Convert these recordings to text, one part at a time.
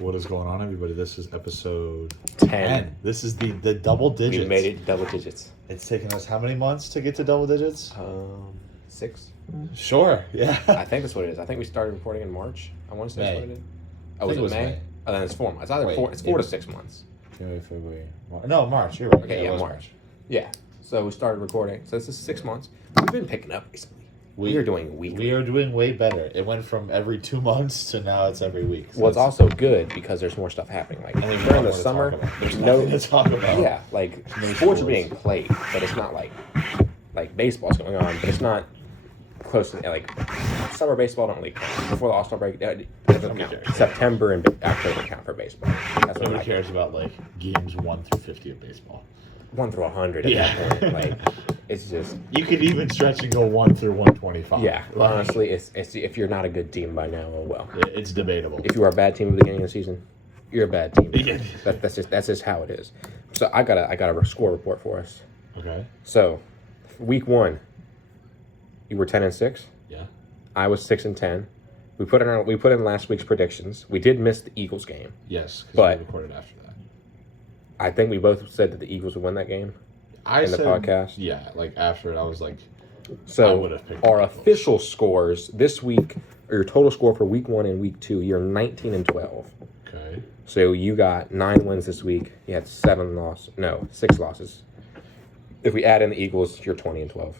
What is going on, everybody? This is episode 10. This is the double digits. We made it double digits. It's taken us how many months to get to double digits? 6. Sure, yeah. I think that's what it is. I think we started recording in March. I want to say that's what it is. Oh, was it May? Oh, then it's 4 months. It's either It's 4 to 6 months. January, February, March. No, March. You're right. Okay, yeah, March. Yeah. So we started recording. So this is 6 months. We've been picking up recently. We are doing weekly. We are doing way better. It went from every 2 months to now it's every week. So well, it's also good because there's more stuff happening. Like during the summer, there's no to talk about. Yeah, like sports are being played, but it's not like baseball's going on, but it's not close to like summer baseball. Don't really count. Before the All-Star break. Doesn't count. September and October count for baseball. That's what nobody cares about like games 1 through 50 of baseball. 1 through 100 at that point. Like it's just you could even stretch and go 1 through 125. Yeah, honestly, it's if you're not a good team by now, oh well. It's debatable. If you are a bad team at the beginning of the season, you're a bad team. Yeah. That's just how it is. So I got a score report for us. Okay. So, week 1, you were 10-6. Yeah. I was 6-10. We put in last week's predictions. We did miss the Eagles game. Yes, but we recorded after that. I think we both said that the Eagles would win that game. In the podcast. Yeah, like after it, I was like, so I would have picked our official scores this week, or your total score for week 1 and week 2, you're 19-12. Okay. So you got 9 wins this week. You had 6 losses. If we add in the Eagles, you're 20-12.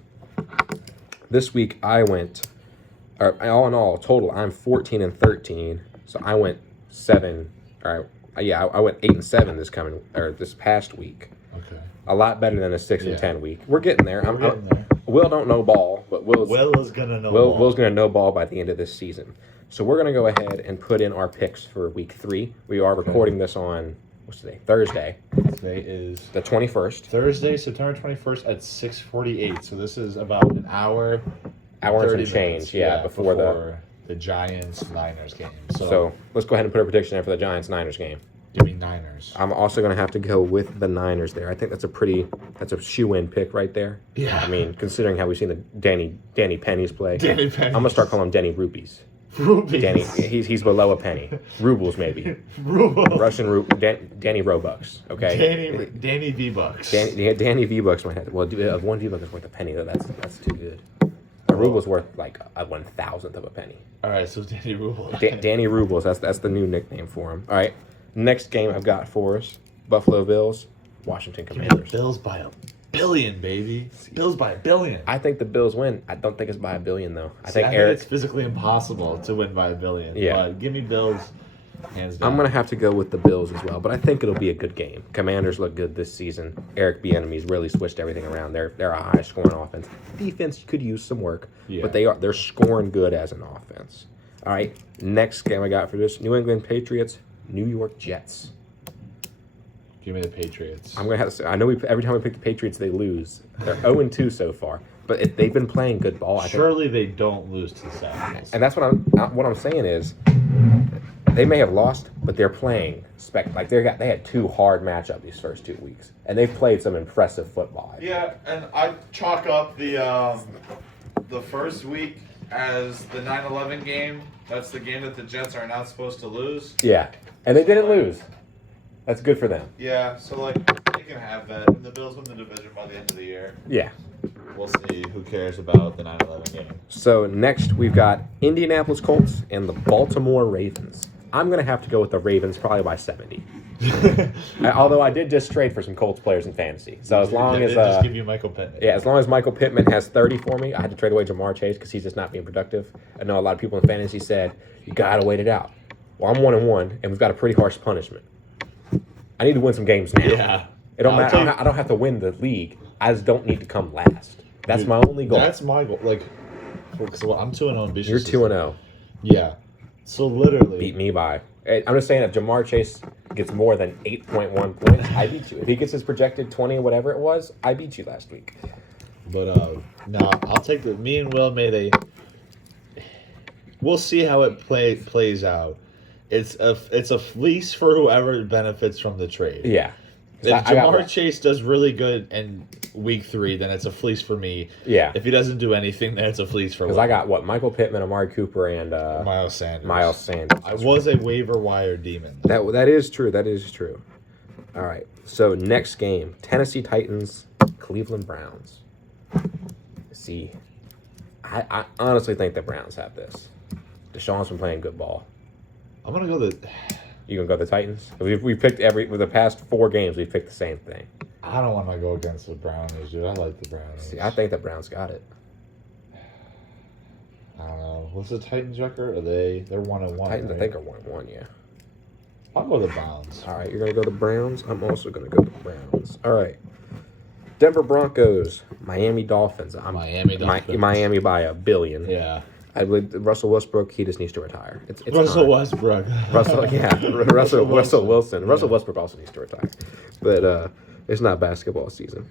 This week I went, or all in all, total, I'm 14-13. So I went 7. All right. Yeah, I went 8-7 this past week. Okay. A lot better than a 6-10 week. We're getting there. We're getting there. Will don't know ball, but Will is gonna know ball. Will's gonna know ball by the end of this season. So we're gonna go ahead and put in our picks for week 3. We are recording this on what's today? Thursday. Today is the 21st. Thursday, September 21st at 6:48. So this is about an hour and some change. Yeah, before the Giants-Niners game. So let's go ahead and put a prediction there for the Giants-Niners game. Give me Niners. I'm also going to have to go with the Niners there. I think that's a shoe-in pick right there. Yeah. I mean, considering how we've seen the Danny Pennies play. Danny Pennies. I'm going to start calling him Denny Rupees. Rupees. He's below a penny. Rubles, maybe. Rubles. Russian Danny Robux, okay? Danny V-Bucks. Danny V-Bucks might have. Well, 1 V-Buck is worth a penny, though. That's too good. A ruble's worth like a 1,000th of a penny. All right, so Danny Rubles. Danny Rubles, that's the new nickname for him. All right. Next game I've got for us, Buffalo Bills, Washington Commanders. Bills by $1 billion, baby. Bills by $1 billion. I think the Bills win. I don't think it's by $1 billion, though. I think it's physically impossible to win by $1 billion. Yeah. But give me Bills, hands down. I'm going to have to go with the Bills as well, but I think it'll be a good game. Commanders look good this season. Eric Bieniemy's really switched everything around. They're a high-scoring offense. Defense could use some work, but they're scoring good as an offense. All right, next game I got for this, New England Patriots, New York Jets. Give me the Patriots. I'm gonna have to say, I know every time we pick the Patriots, they lose. They're 0-2 so far, but they've been playing good ball. Surely they don't lose to the Saints. And that's what I'm saying is, they may have lost, but they're playing they had 2 hard matchups these first 2 weeks, and they've played some impressive football. Yeah, and I chalk up the first week as the 9/11 game. That's the game that the Jets are not supposed to lose. Yeah, and they didn't lose. That's good for them. Yeah, so they can have that. And the Bills win the division by the end of the year. Yeah. We'll see. Who cares about the 9/11 game? So next we've got Indianapolis Colts and the Baltimore Ravens. I'm going to have to go with the Ravens probably by 70. Although I did just trade for some Colts players in fantasy. So as long as just give you Michael Pittman. Yeah, as long as Michael Pittman has 30 for me, I had to trade away Jamar Chase because he's just not being productive. I know a lot of people in fantasy said you got to wait it out. Well, I'm 1-1 and we've got a pretty harsh punishment. I need to win some games now. Yeah. It don't matter. I don't have to win the league. I just don't need to come last. That's my only goal. That's my goal. So I'm 2-0 in You're 2-0. Yeah. So literally beat me by. I'm just saying if Jamar Chase gets more than 8.1 points, I beat you. If he gets his projected 20 or whatever it was, I beat you last week. But no, I'll take the. Me and Will made a. We'll see how it plays out. It's a fleece for whoever benefits from the trade. Yeah. If I got Jamar Chase does really good in week 3, then it's a fleece for me. Yeah. If he doesn't do anything, then it's a fleece for Because I got Michael Pittman, Amari Cooper, and Miles Sanders. Miles Sanders. I was a waiver wire demon. That is true. That is true. All right. So next game, Tennessee Titans, Cleveland Browns. See, I honestly think the Browns have this. Deshaun's been playing good ball. I'm gonna go the. You gonna go the Titans? We picked with the past 4 games. We picked the same thing. I don't want to go against the Browns, dude. I like the Browns. See, I think the Browns got it. I don't know. What's the Titans' record? They're 1-1. Titans, right? I think, are 1-1. Yeah. I'll go the Browns. All right, you're gonna go the Browns. I'm also gonna go the Browns. All right. Denver Broncos, Miami Dolphins. Miami Dolphins. Miami by $1 billion. Yeah. I believe Russell Westbrook. He just needs to retire. It's Russell time. Westbrook. Russell Wilson. Yeah. Russell Westbrook also needs to retire, but it's not basketball season.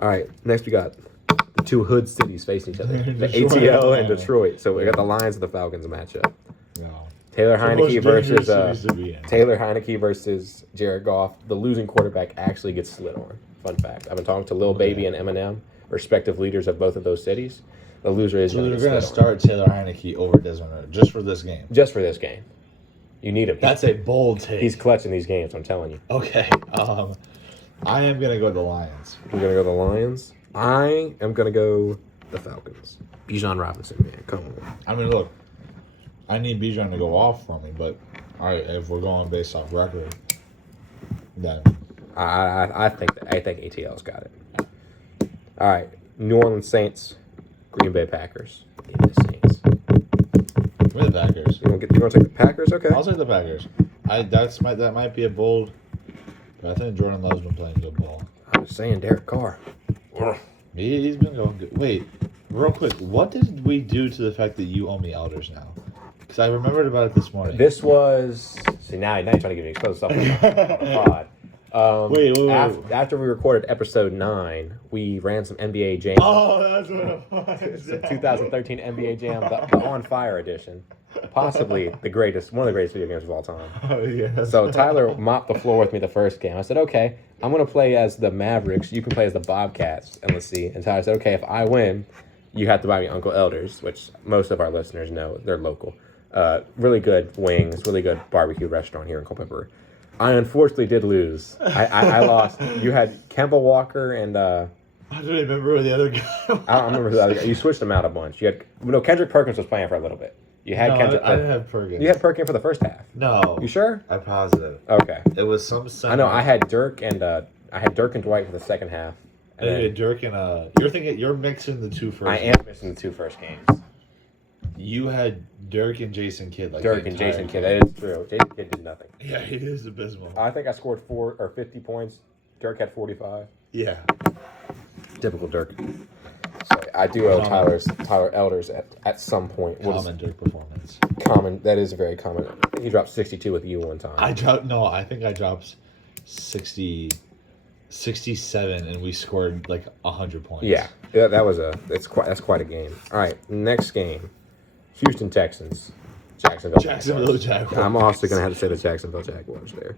All right, next we got the 2 hood cities facing each other, the Detroit ATL and and Detroit. So we got the Lions and the Falcons matchup. No. Taylor The most Heineke dangerous versus cities to be in. Taylor Heineke versus Jared Goff. The losing quarterback actually gets slid on. Fun fact. I've been talking to Lil Baby and Eminem, respective leaders of both of those cities. The loser is So going they're to going to start Taylor Heineke over Desmond Ridder just for this game. just for this game. You need him. That's a bold take. He's clutching these games. I'm telling you. Okay. I am going to go the Lions. You're going to go the Lions. I am going to go the Falcons. Bijan Robinson, man, come on. I mean, look, I need Bijan to go off for me, but all right, if we're going based off record, then I think ATL's got it. All right, New Orleans Saints, Green Bay Packers. Give me the Saints. we're the Packers. You want to take the Packers? Okay. I'll take the Packers. That might be a bold, but I think Jordan Love's been playing good ball. I was saying Derek Carr. He's been going good. Wait, real quick, what did we do to the fact that you owe me elders now? Because I remembered about it this morning. This was now you're trying to give me exposed stuff on the pod. Wait. After we recorded episode 9, we ran some NBA Jam. Oh, that's what it was. It's the 2013 NBA Jam, the On Fire edition. Possibly one of the greatest video games of all time. Oh, yeah. So Tyler mopped the floor with me the first game. I said, okay, I'm going to play as the Mavericks. You can play as the Bobcats, and let's see. And Tyler said, okay, if I win, you have to buy me Uncle Elders, which most of our listeners know. They're local. Really good wings, really good barbecue restaurant here in Culpeper. I unfortunately did lose. I lost. You had Kemba Walker and... I don't remember the other guy. I don't remember the other guy. You switched them out a bunch. Kendrick Perkins was playing for a little bit. You had Kendrick. I didn't have Perkins. You had Perkins for the first half. No. You sure? I'm positive. Okay. It was some center. I know. I had Dirk and Dwight for the second half. And then you had Dirk and you're mixing the two first. I am missing the 2 first games. You had Dirk and Jason Kidd. Dirk and Jason Kidd. That is true. Jason Kidd did nothing. Yeah, he is abysmal. I think I scored 50 points. Dirk had 45. Yeah. Typical Dirk. So I do owe Tyler Elders at some point. Common Dirk performance. Common. That is very common. I think he dropped 62 with you one time. I think I dropped 67, and we scored like 100 points. Yeah, that's quite a game. All right, next game, Houston Texans, Jacksonville Jaguars. I'm also gonna have to say the Jacksonville Jaguars there.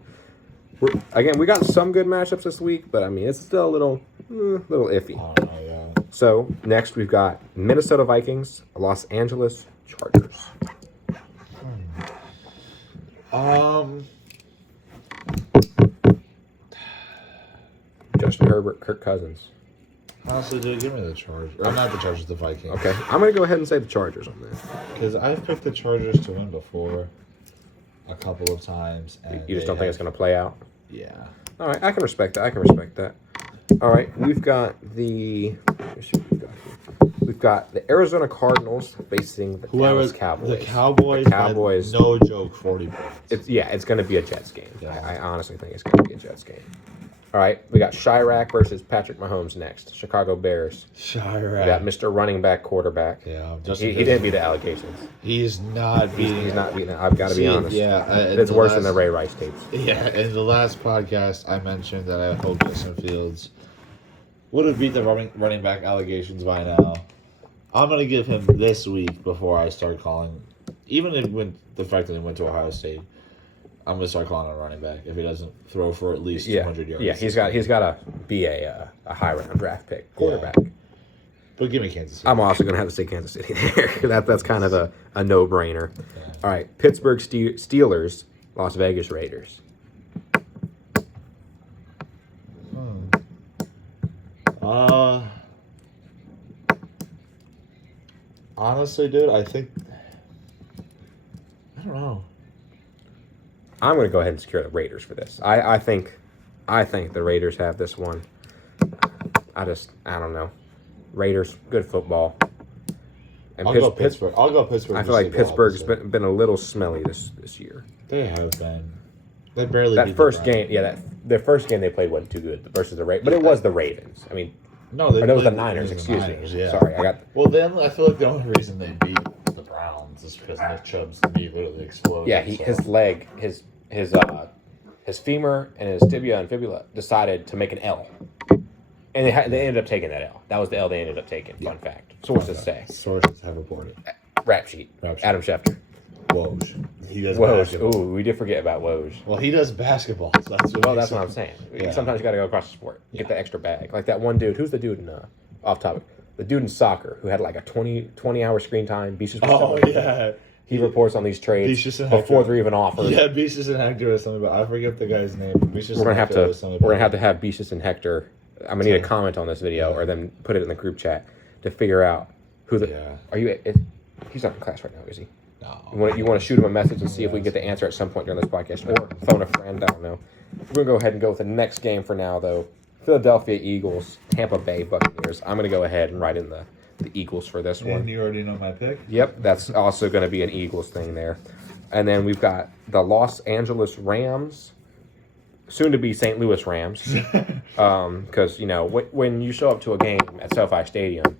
We got some good matchups this week, but I mean it's still a little iffy. Oh, no, yeah. So next we've got Minnesota Vikings, Los Angeles Chargers. Justin Herbert, Kirk Cousins. Honestly, dude, give me the Chargers. I'm not the Chargers, the Vikings. Okay, I'm gonna go ahead and say the Chargers on this. Because I've picked the Chargers to win before a couple of times. And You just don't think it's gonna play out? Yeah. All right, I can respect that. All right, we've got the Arizona Cardinals facing the Dallas Cowboys. The Cowboys. Cowboys. No joke, 40 points. It's going to be a Jets game. Yeah. I honestly think it's going to be a Jets game. All right, we got Chirac versus Patrick Mahomes next. Chicago Bears. Chirac. We got Mr. Running Back quarterback. Yeah, he didn't beat the allegations. He's not beating. He's not beating. I've got to be honest. Yeah, it's worse than the Ray Rice tapes. Yeah, in the last podcast, I mentioned that I hope Justin Fields would have beat the running back allegations by now. I'm gonna give him this week before I start calling. Even if the fact that he went to Ohio State, I'm gonna start calling him a running back if he doesn't throw for at least 200 yards. Yeah, he's got to be a high round draft pick quarterback. Yeah. But give me Kansas City. I'm also going to have to say Kansas City there. That's kind of a no-brainer. Yeah. All right, Pittsburgh Steelers, Las Vegas Raiders. Honestly, dude, I don't know. I'm going to go ahead and secure the Raiders for this. I think the Raiders have this one. I don't know. Raiders, good football. And I'll go Pittsburgh. I'll go Pittsburgh. I feel like Pittsburgh's been a little smelly this year. They have been. They barely. That first game, their first game they played wasn't too good versus the Ravens, but it was the Ravens. I mean, no, that was the Niners. Excuse me. Yeah. Sorry, I got. Well, then I feel like the only reason they beat the Browns is because Nick Chubb's knee literally exploded. Yeah, his leg, his femur and his tibia and fibula decided to make an L. And they ended up taking that L. That was the L they ended up taking. Fun fact. Sources say. Sources have reported. Rap sheet. Adam Schefter. Woj. He does Woj. basketball. Ooh, we did forget about Woj. Well, he does basketball. So that's what I'm saying. Yeah. Sometimes you got to go across the sport. Get the extra bag. Like that one dude. Who's the dude in, off topic? The dude in soccer who had like a 20-hour screen time. Yeah. He reports on these trades before they're even offered. Yeah, Beaches and Hector or something, but I forget the guy's name. We're gonna have to have Beaches and Hector. I'm gonna need a comment on this video or then put it in the group chat to figure out who the. Yeah. Are you? He's not in class right now, is he? No. You want to shoot him a message and see if we can get the answer at some point during this podcast, or phone a friend. I don't know. We're gonna go ahead and go with the next game for now, though. Philadelphia Eagles, Tampa Bay Buccaneers. I'm gonna go ahead and write in the Eagles for this one. And you already know my pick? Yep, that's also going to be an Eagles thing there. And then we've got the Los Angeles Rams, soon to be St. Louis Rams. Because, when you show up to a game at SoFi Stadium,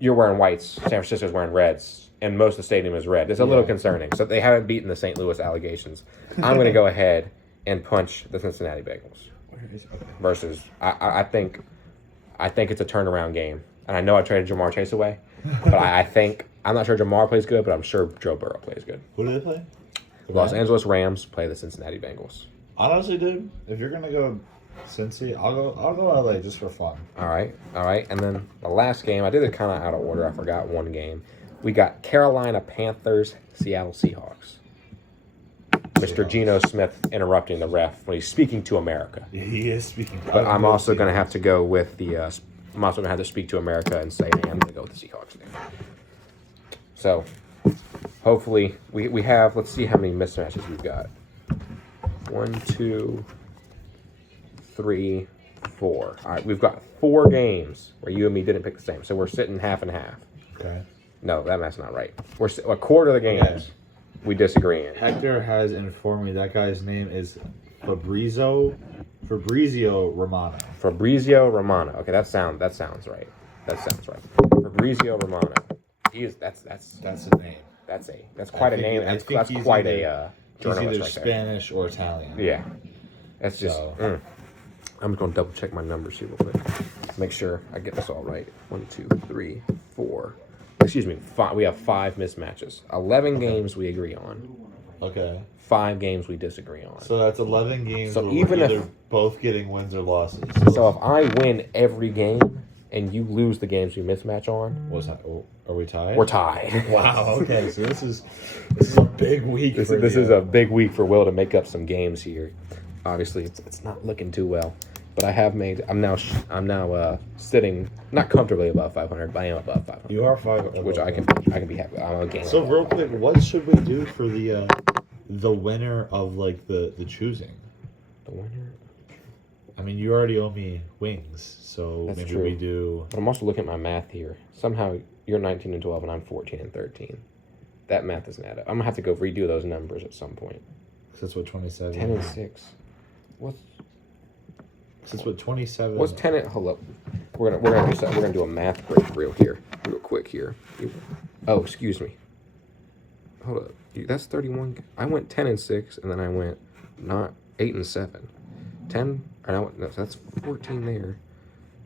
you're wearing whites, San Francisco's wearing reds, and most of the stadium is red. It's a little concerning. So they haven't beaten the St. Louis allegations. I'm going to go ahead and punch the Cincinnati Bengals. Versus, I think it's a turnaround game. And I know I traded Jamar Chase away, but I'm not sure Jamar plays good, but I'm sure Joe Burrow plays good. Who do they play? Los Angeles Rams play the Cincinnati Bengals. Honestly, dude, if you're gonna go Cincy, I'll go LA just for fun. All right. And then the last game, I did it kind of out of order. I forgot one game. We got Carolina Panthers, Seattle Seahawks. Mr. Geno Smith interrupting the ref when he's speaking to America. Yeah, he is speaking. But I'm also going to have to go with the. I'm also going to have to speak to America and say, hey, I'm going to go with the Seahawks there. So, hopefully, we have, let's see how many mismatches we've got. 1, 2, 3, 4. All right, we've got 4 games where you and me didn't pick the same. So, we're sitting half and half. Okay. No, that's not right. We're a quarter of the games we disagree in. Hector has informed me that guy's name is Fabrizio Romano. Fabrizio Romano. Okay, that sounds right. Fabrizio Romano. That's a name. That's quite a name. That's quite a journalist. He's either right Spanish or Italian. Yeah. That's just. I'm just gonna double check my numbers here real quick. Make sure I get this all right. 1, 2, 3, 4. Excuse me. 5. We have 5 mismatches. 11 games we agree on. Okay. 5 games we disagree on. So that's 11 games. So even if both getting wins or losses. So if I win every game and you lose the games we mismatch on, are we tied? We're tied. Wow. Okay. So this is a big week. This is a big week for Will to make up some games here. Obviously, it's not looking too well, but I'm now sitting not comfortably above 500, but I am above 500. You are 500, which I can be happy. I'm a gamer. So real quick, what should we do for the winner of like the choosing? The winner. I mean, you already owe me wings, so That's maybe true. we do. But I'm also looking at my math here. Somehow you're 19 and 12, and I'm 14 and 13. That math doesn't add up. I'm gonna have to go redo those numbers at some point. That's what 27. 10 and 6. That's what 27. What's 10 and hold up? We're gonna do a math break real quick here. Oh, excuse me. Hold up. That's 31. I went 10 and 6, and then I went not 8 and 7. 10. No, that's 14 there.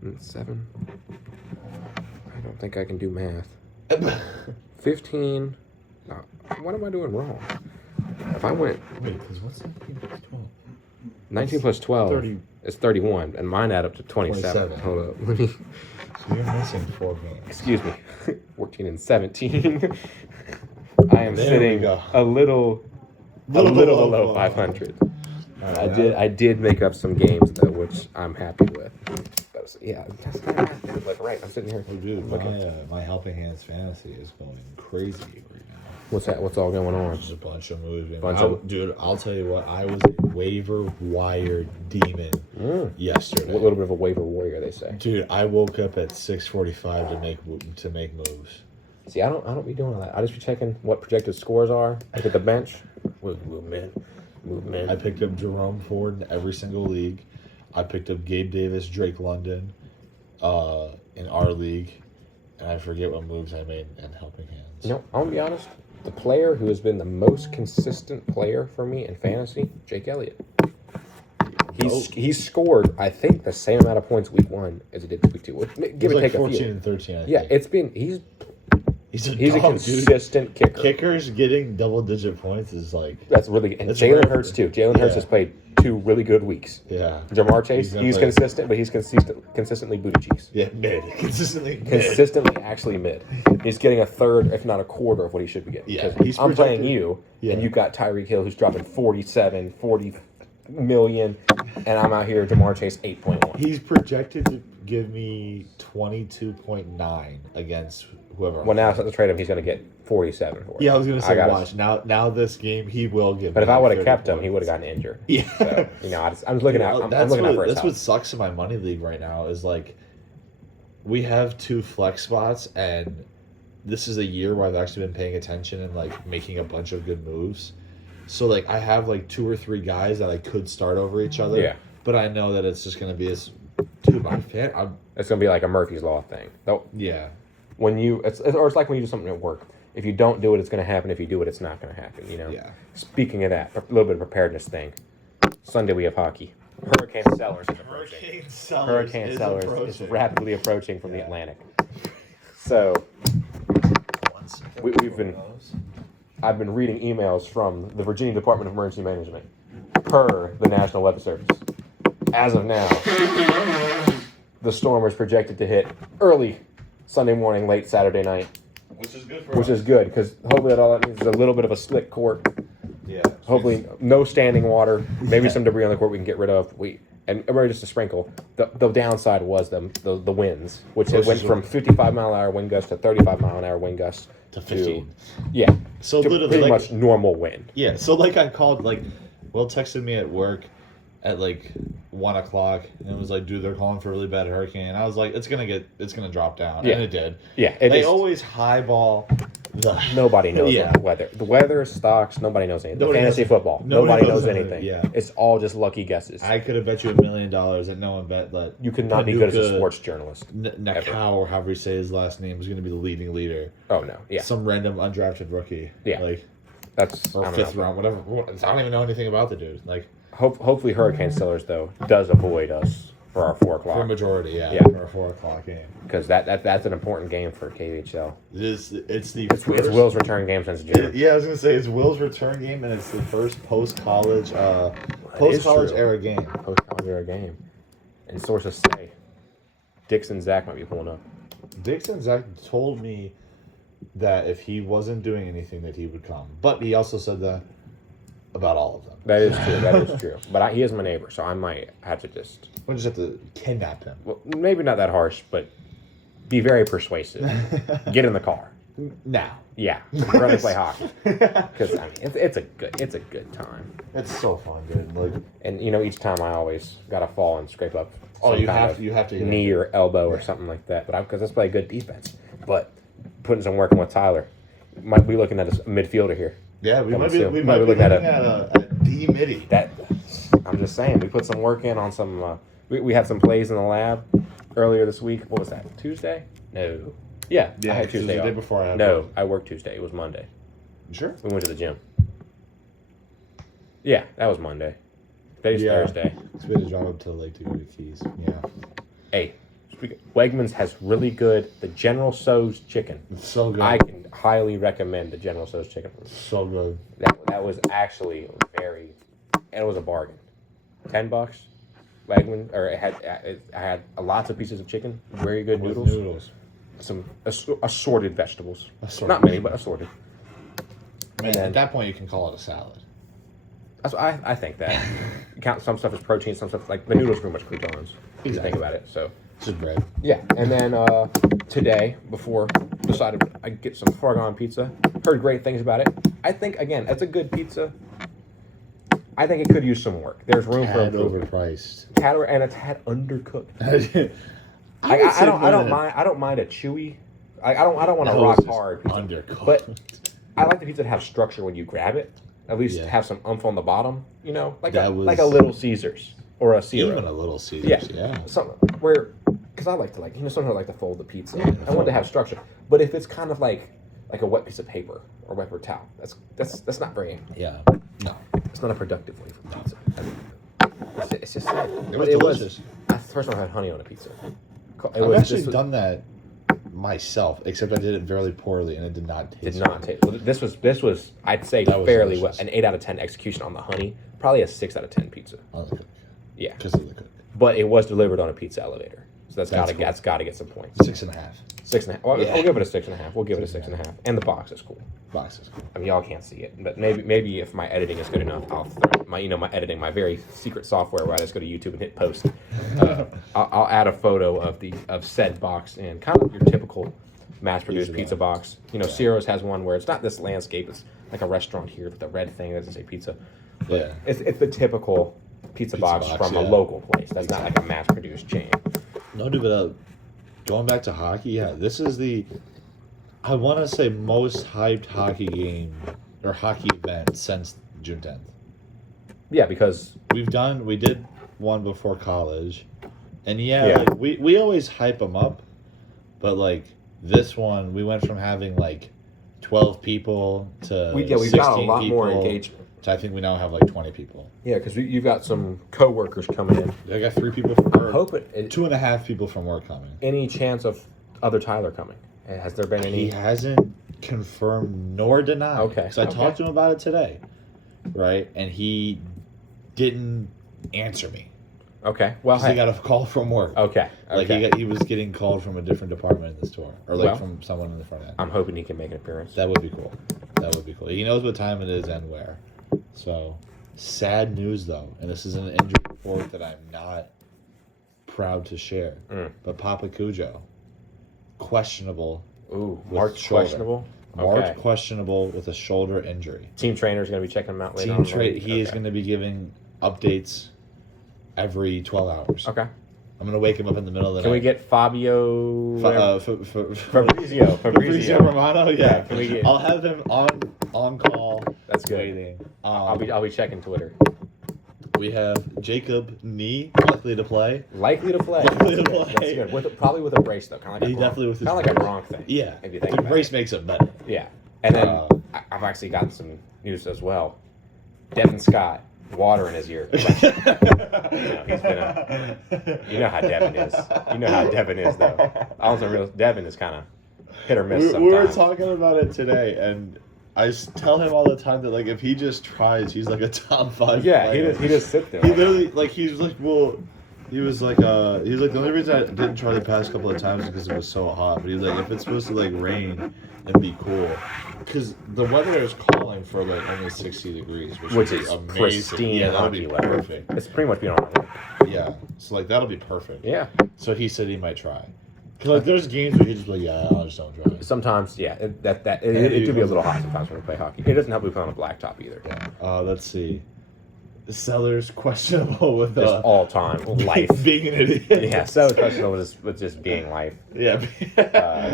And 7. I don't think I can do math. 15. What am I doing wrong? If I went Wait, because what's 19 plus 12? 19 plus 12, 30. it's 31, and mine add up to 27. 27. Hold up. Let me, So you're missing 4 games. excuse me. 14 and 17. I am There we sitting go. a little below 500. I did make up some games though, which I'm happy with. But yeah, that's kind of like right. I'm sitting here. Oh, dude, looking. my Helping Hands fantasy is going crazy right now. What's that? What's all going on? Just a bunch of moves. Dude, I'll tell you what. I was a waiver wire demon yesterday. A little bit of a waiver warrior, they say. Dude, I woke up at 6:45 to make moves. See, I don't be doing all that. I just be checking what projected scores are. Look at the bench. Movement. I picked up Jerome Ford in every single league. I picked up Gabe Davis, Drake London, in our league, and I forget what moves I made in Helping Hands. No, I'm gonna be honest. The player who has been the most consistent player for me in fantasy, Jake Elliott. He's scored, I think, the same amount of points week 1 as he did week 2. Give or take 14 a few. and 13. I Yeah, think. it's been he's a dog, consistent kicker. Kickers getting double-digit points is like That's really and That's Jalen rare. Hurts too. Jalen Hurts has played 2 really good weeks. yeah, Jamar Chase, gonna he's play- consistent, but he's consistently booty cheeks. yeah, mid consistently. Mid. Consistently, actually mid. He's getting a third, if not a quarter, of what he should be getting. Yeah, Because he's I'm playing projected- you, Yeah. and you got Tyreek Hill, who's dropping 47, 40 million, and I'm out here, Jamar Chase, 8.1. He's projected to give me 22.9 against whoever. Well, now, to trade him, he's going to get 47 for it. Yeah, I was gonna say, gotta- watch now. This game, he will give. But if me I would have 30 kept him, he points. would have gotten injured. Yeah. So, I'm just looking out. I'm looking out for his That's what house. sucks in my money league right now is like, we have 2 flex spots, and this is a year where I've actually been paying attention and like making a bunch of good moves. So like I have like 2 or 3 guys that I could start over each other. Yeah. But I know that it's just gonna be this. Dude, my fan. It's going to be like a Murphy's Law thing. Though, Yeah. when you, it's like when you do something at work. If you don't do it, it's going to happen. If you do it, it's not going to happen. You know. Yeah. Speaking of that, a little bit of preparedness thing. Sunday we have hockey. Hurricane Sellers is approaching. Hurricane Sellers is rapidly approaching from the Atlantic. So I've been reading emails from the Virginia Department of Emergency Management per the National Weather Service. As of now, the storm is projected to hit early Sunday morning, late Saturday night, Which is good for which us. is good because hopefully all that means is a little bit of a slick court. Yeah. Hopefully no standing water, maybe Yeah. some debris on the court we can get rid of. And just a sprinkle. The downside was the winds, which it went from 55-mile-an-hour wind gusts to 35-mile-an-hour wind gusts To 15. Yeah. So to literally, pretty like, much normal wind. Yeah, so like I called, like, Will texted me at work at like 1 o'clock and was like, dude, they're calling for a really bad hurricane. And I was like, it's gonna drop down. Yeah. And it did. Yeah, They always highball the Nobody knows Yeah. the weather. The weather, stocks, nobody knows anything. Nobody Fantasy knows- football, nobody nobody knows knows anything. anything, yeah. It's all just lucky guesses. I could have bet you $1 million that no one bet that You could not be good as a Paducah sports journalist. Nakao, or however you say his last name, was going to be the leading leader. Oh, no. Yeah. Some random undrafted rookie. Yeah. Like, That's, or I don't 5th know. round, whatever. I don't even know anything about the dude. Like, Hopefully Hurricane Sellers, though, does avoid us for our 4 for a o'clock. majority, yeah. Yeah. For a 4 o'clock game. Because that's an important game for KBHL. It's the It's first, Will's return game since June. Yeah, I was gonna say it's Will's return game, and it's the first post-college true. era game. Post-college era game. And sources say Dixon Zach might be pulling up. Dixon Zach told me that if he wasn't doing anything, that he would come. But he also said that about all of them. That is true. That is true. But he is my neighbor, so I might have to just... We'll just have to kidnap him. Well, maybe not that harsh, but be very persuasive. Get in the car. Now. Yeah, we're gonna play hockey because I mean it's a good time. It's so fun, dude. Like, And each time I always gotta fall and scrape up. oh, some you kind have of to, you have to get knee or elbow or something like that. But because let's play good defense. But putting some work in with Tyler, might be looking at a midfielder here. Yeah, we Coming might be. soon. We Might might be be looking looking at at a D midi. That I'm just saying, we put some work in on some. We had some plays in the lab earlier this week. What was that? Tuesday? No. Yeah, Yeah, I had it was Tuesday the day off. before I had No, work. I worked Tuesday. It was Monday. You sure? We went to the gym. Yeah, that was Monday. Today's Yeah. Thursday. So we had to drive up to the lake to go to Keys. Yeah. Hey, Wegmans has really good the General Tso's chicken. It's so good. I can highly recommend the General Tso's chicken. So good. That that was actually and it was a bargain. $10. Wegman, or it had lots of pieces of chicken, very good noodles. Some assorted vegetables. Not many, but assorted. And then, at that point, you can call it a salad. That's what I think that. Count some stuff as protein, some stuff like the noodles are pretty much croutons. If you think about it, so it's just bread. Yeah, and then today, before decided I get some Fargon pizza. Heard great things about it. I think again, it's a good pizza. I think it could use some work. There's room for improvement. Overpriced. And it's had undercooked. I don't mind a chewy. I don't want to rock hard pizza, undercooked. But I like the pizza to have structure when you grab it. At least have some oomph on the bottom. You know, like a Little Caesars or a Zero. Even a Little Caesars. Yeah. Something where, because I like to sometimes I like to fold the pizza. I want to have structure. But if it's kind of like a wet piece of paper or wet paper towel, that's not very. Yeah. No. It's not a productive way for pizza. I mean, it's just sad. It was delicious. That's the first time I had honey on a pizza. I've actually done that myself, except I did it very poorly and it did not taste taste. Well, this was I'd say fairly well, an 8 out of 10 execution on the honey, probably a 6 out of 10 pizza. On the cook. Yeah. Because of the cook. But it was delivered on a pizza elevator. So that's got to get some points. 6.5. 6.5. Well, I'll give it a 6.5. We'll give it a 6.5. And the box is cool. Box is cool. I mean, y'all can't see it, but maybe if my editing is good enough, I'll throw my editing, my very secret software where I just go to YouTube and hit post. I'll add a photo of said box and kind of your typical mass-produced pizza box. You know, Ciro's has one where it's not this landscape; it's like a restaurant here with a red thing that doesn't say pizza. But it's the typical pizza box from a local place. That's not like a mass-produced chain. No, dude, but going back to hockey, this is I want to say most hyped hockey game or hockey event since June 10th. Yeah, because we did one before college, and like, we always hype them up, but like this one, we went from having like 12 people to we've got a lot more engagement. So I think we now have like 20 people. Yeah, because you've got some co-workers coming in. I got 3 people from work. I'm hoping 2.5 people from work coming. Any chance of other Tyler coming? Has there been any? He hasn't confirmed nor denied. Okay. Because I talked to him about it today, right? And he didn't answer me. Okay. Well, he got a call from work. Okay. Like he was getting called from a different department in the store, or like from someone in the front end. I'm hoping he can make an appearance. That would be cool. He knows what time it is and where. So, sad news though, and this is an injury report that I'm not proud to share. But Papa Cujo, questionable. Ooh, marked questionable. Marked questionable with a shoulder injury. Team trainer is going to be checking him out later. He is going to be giving updates every 12 hours. Okay. I'm going to wake him up in the middle of the night. Can we get Fabio? Fabrizio Romano? Yeah. Can we get... I'll have him on call. That's good. Waiting. I'll be checking Twitter. We have Jacob Nee likely to play. Likely to play. That's good. Probably with a brace though, kind of like a Gronk thing. Yeah. The brace makes it better. Yeah. And then I've actually gotten some news as well. Devin Scott. Water in his ear. He's been you know how Devin is. You know how Devin is, though. Devin is kind of hit or miss sometimes. We were talking about it today, and I tell him all the time that, like, if he just tries, he's like a top 5 player. he just sits there. He literally, like, he was like, the only reason I didn't try the past couple of times is because it was so hot. But he was like, if it's supposed to, like, rain and be cool. Because the weather is calling for, like, only 60 degrees. Which is amazing. pristine hockey weather. Perfect. It's pretty much beyond our work. Yeah. So, like, that'll be perfect. Yeah. So he said he might try. Because, like, there's games where he just like, I'll just don't try. Sometimes, it could be a little hot sometimes when we play hockey. It doesn't help we play on a blacktop either. Yeah. Let's see. The Sellers questionable with just all time life being an idiot. Yeah, Sellers questionable with just being life. Yeah,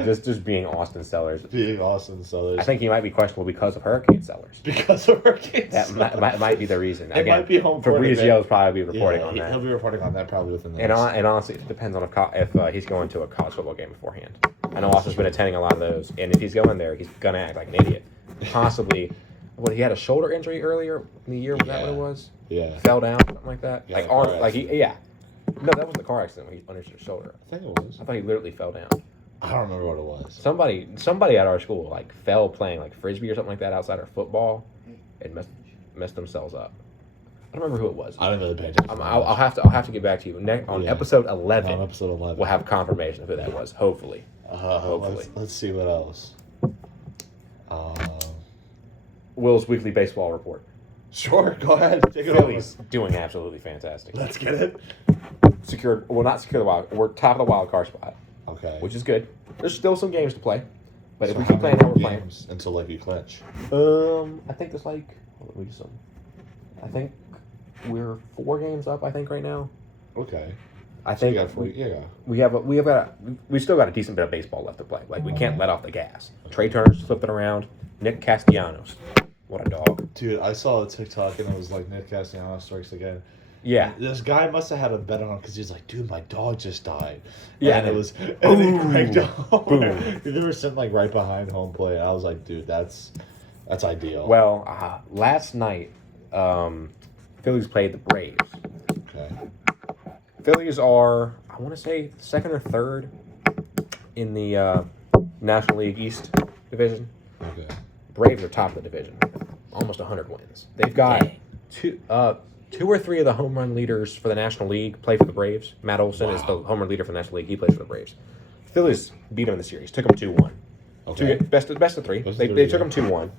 just being Austin Sellers. Being Austin Sellers. I think he might be questionable because of Hurricane Sellers. Because of Hurricane Sellers. That might be the reason. It might be home court. Fabrizio will probably be reporting on that. He'll be reporting on that probably within the and honestly, it depends on if he's going to a college football game beforehand. I know Austin's been attending a lot of those, and if he's going there, he's gonna act like an idiot. Possibly. He had a shoulder injury earlier in the year. Was that what it was? Yeah. Fell down, something like that. Yeah, No, that wasn't the car accident when he punched his shoulder. I think it was. I thought he literally fell down. I don't remember what it was. Somebody at our school fell playing like frisbee or something like that outside our football, and messed themselves up. I don't remember who it was. I don't really pay attention. I'll have to get back to you on episode 11. On episode 11, we'll have confirmation of who that was. Hopefully. Let's see what else. Will's weekly baseball report. Sure, go ahead. Take it Phillies doing absolutely fantastic. Let's get it. Secured. Well, not secure the wild. We're top of the wild card spot. Okay. Which is good. There's still some games to play, but if So we keep playing how we're playing, until like you clinch. I think there's like. Let me do some. I think we're 4 games up. I think right now. Okay. I think we still got a decent bit of baseball left to play. Like we can't let off the gas. Trey Turner's flipping around. Nick Castellanos, what a dog. Dude, I saw a TikTok and it was like Nick Castellanos strikes again. Yeah. This guy must have had a bet on because he's like, dude, my dog just died. Yeah. And it was, and then Greg Dog. They were sitting like right behind home plate. I was like, dude, that's ideal. Well, last night, Phillies played the Braves. Okay. Phillies are, I want to say, 2nd or 3rd in the National League East division. Okay. Braves are top of the division, almost 100 wins. They've got two or three of the home run leaders for the National League play for the Braves. Matt Olson is the home run leader for the National League. He plays for the Braves. Phillies beat them in the series. Took them 2-1. Okay. Best of three. They took them 2-1.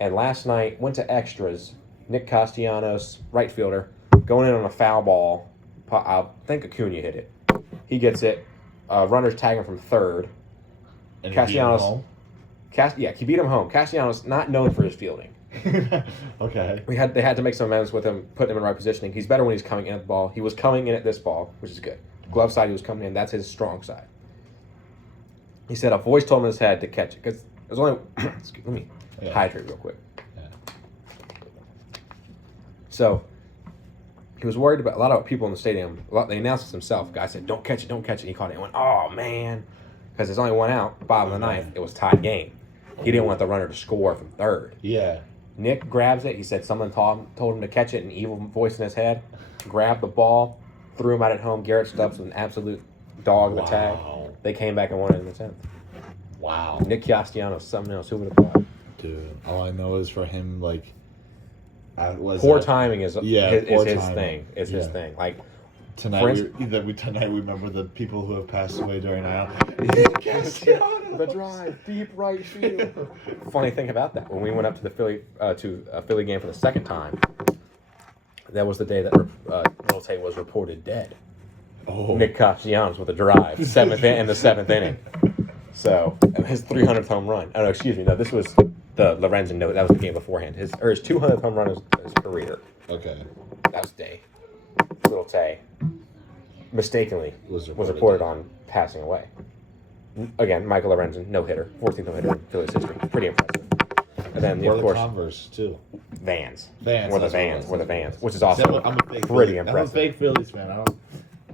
And last night went to extras. Nick Castellanos, right fielder, going in on a foul ball. I think Acuna hit it. He gets it. Runners tag him from 3rd. And Castellanos. He beat him home. Castellanos not known for his fielding. Okay. They had to make some amendments with him, putting him in right positioning. He's better when he's coming in at the ball. He was coming in at this ball, which is good. Glove side, he was coming in. That's his strong side. He said a voice told him in his head to catch it because there's only. Let me hydrate real quick. Yeah. So he was worried about a lot of people in the stadium. They announced this himself. The guy said, "Don't catch it, don't catch it." He caught it and went, "Oh man," because there's only one out. Bottom of the ninth, it was tied game. He didn't want the runner to score from 3rd. Yeah. Nick grabs it. He said someone told him to catch it. An evil voice in his head. Grabbed the ball, threw him out at home. Garrett Stubbs was an absolute dog in the tag. They came back and won it in the 10th. Wow. Nick Castellanos, something else. Who would have thought? Dude, all I know is for him, like, poor timing is his timing. thing. It's his thing. Like tonight, tonight we remember the people who have passed away during Nick Castellanos. The drive, deep right field. Funny thing about that, when we went up to the Philly game for the 2nd time, that was the day that Milte was reported dead. Oh. Nick Castellanos with a drive, in the 7th inning. So his 300th home run. Oh no, excuse me. No, this was the Lorenzen note. That was the game beforehand. His 200th home run of his career. Okay. That was day. Little Tay mistakenly was reported reported on passing away. Again, Michael Lorenzen, no hitter, 14th no hitter in Phillies history. Pretty impressive. And then of course Converse too. Vans. Vans. We're the Vans, which is also I'm a fake pretty Philly. impressive. I'm a fake Phillies fan.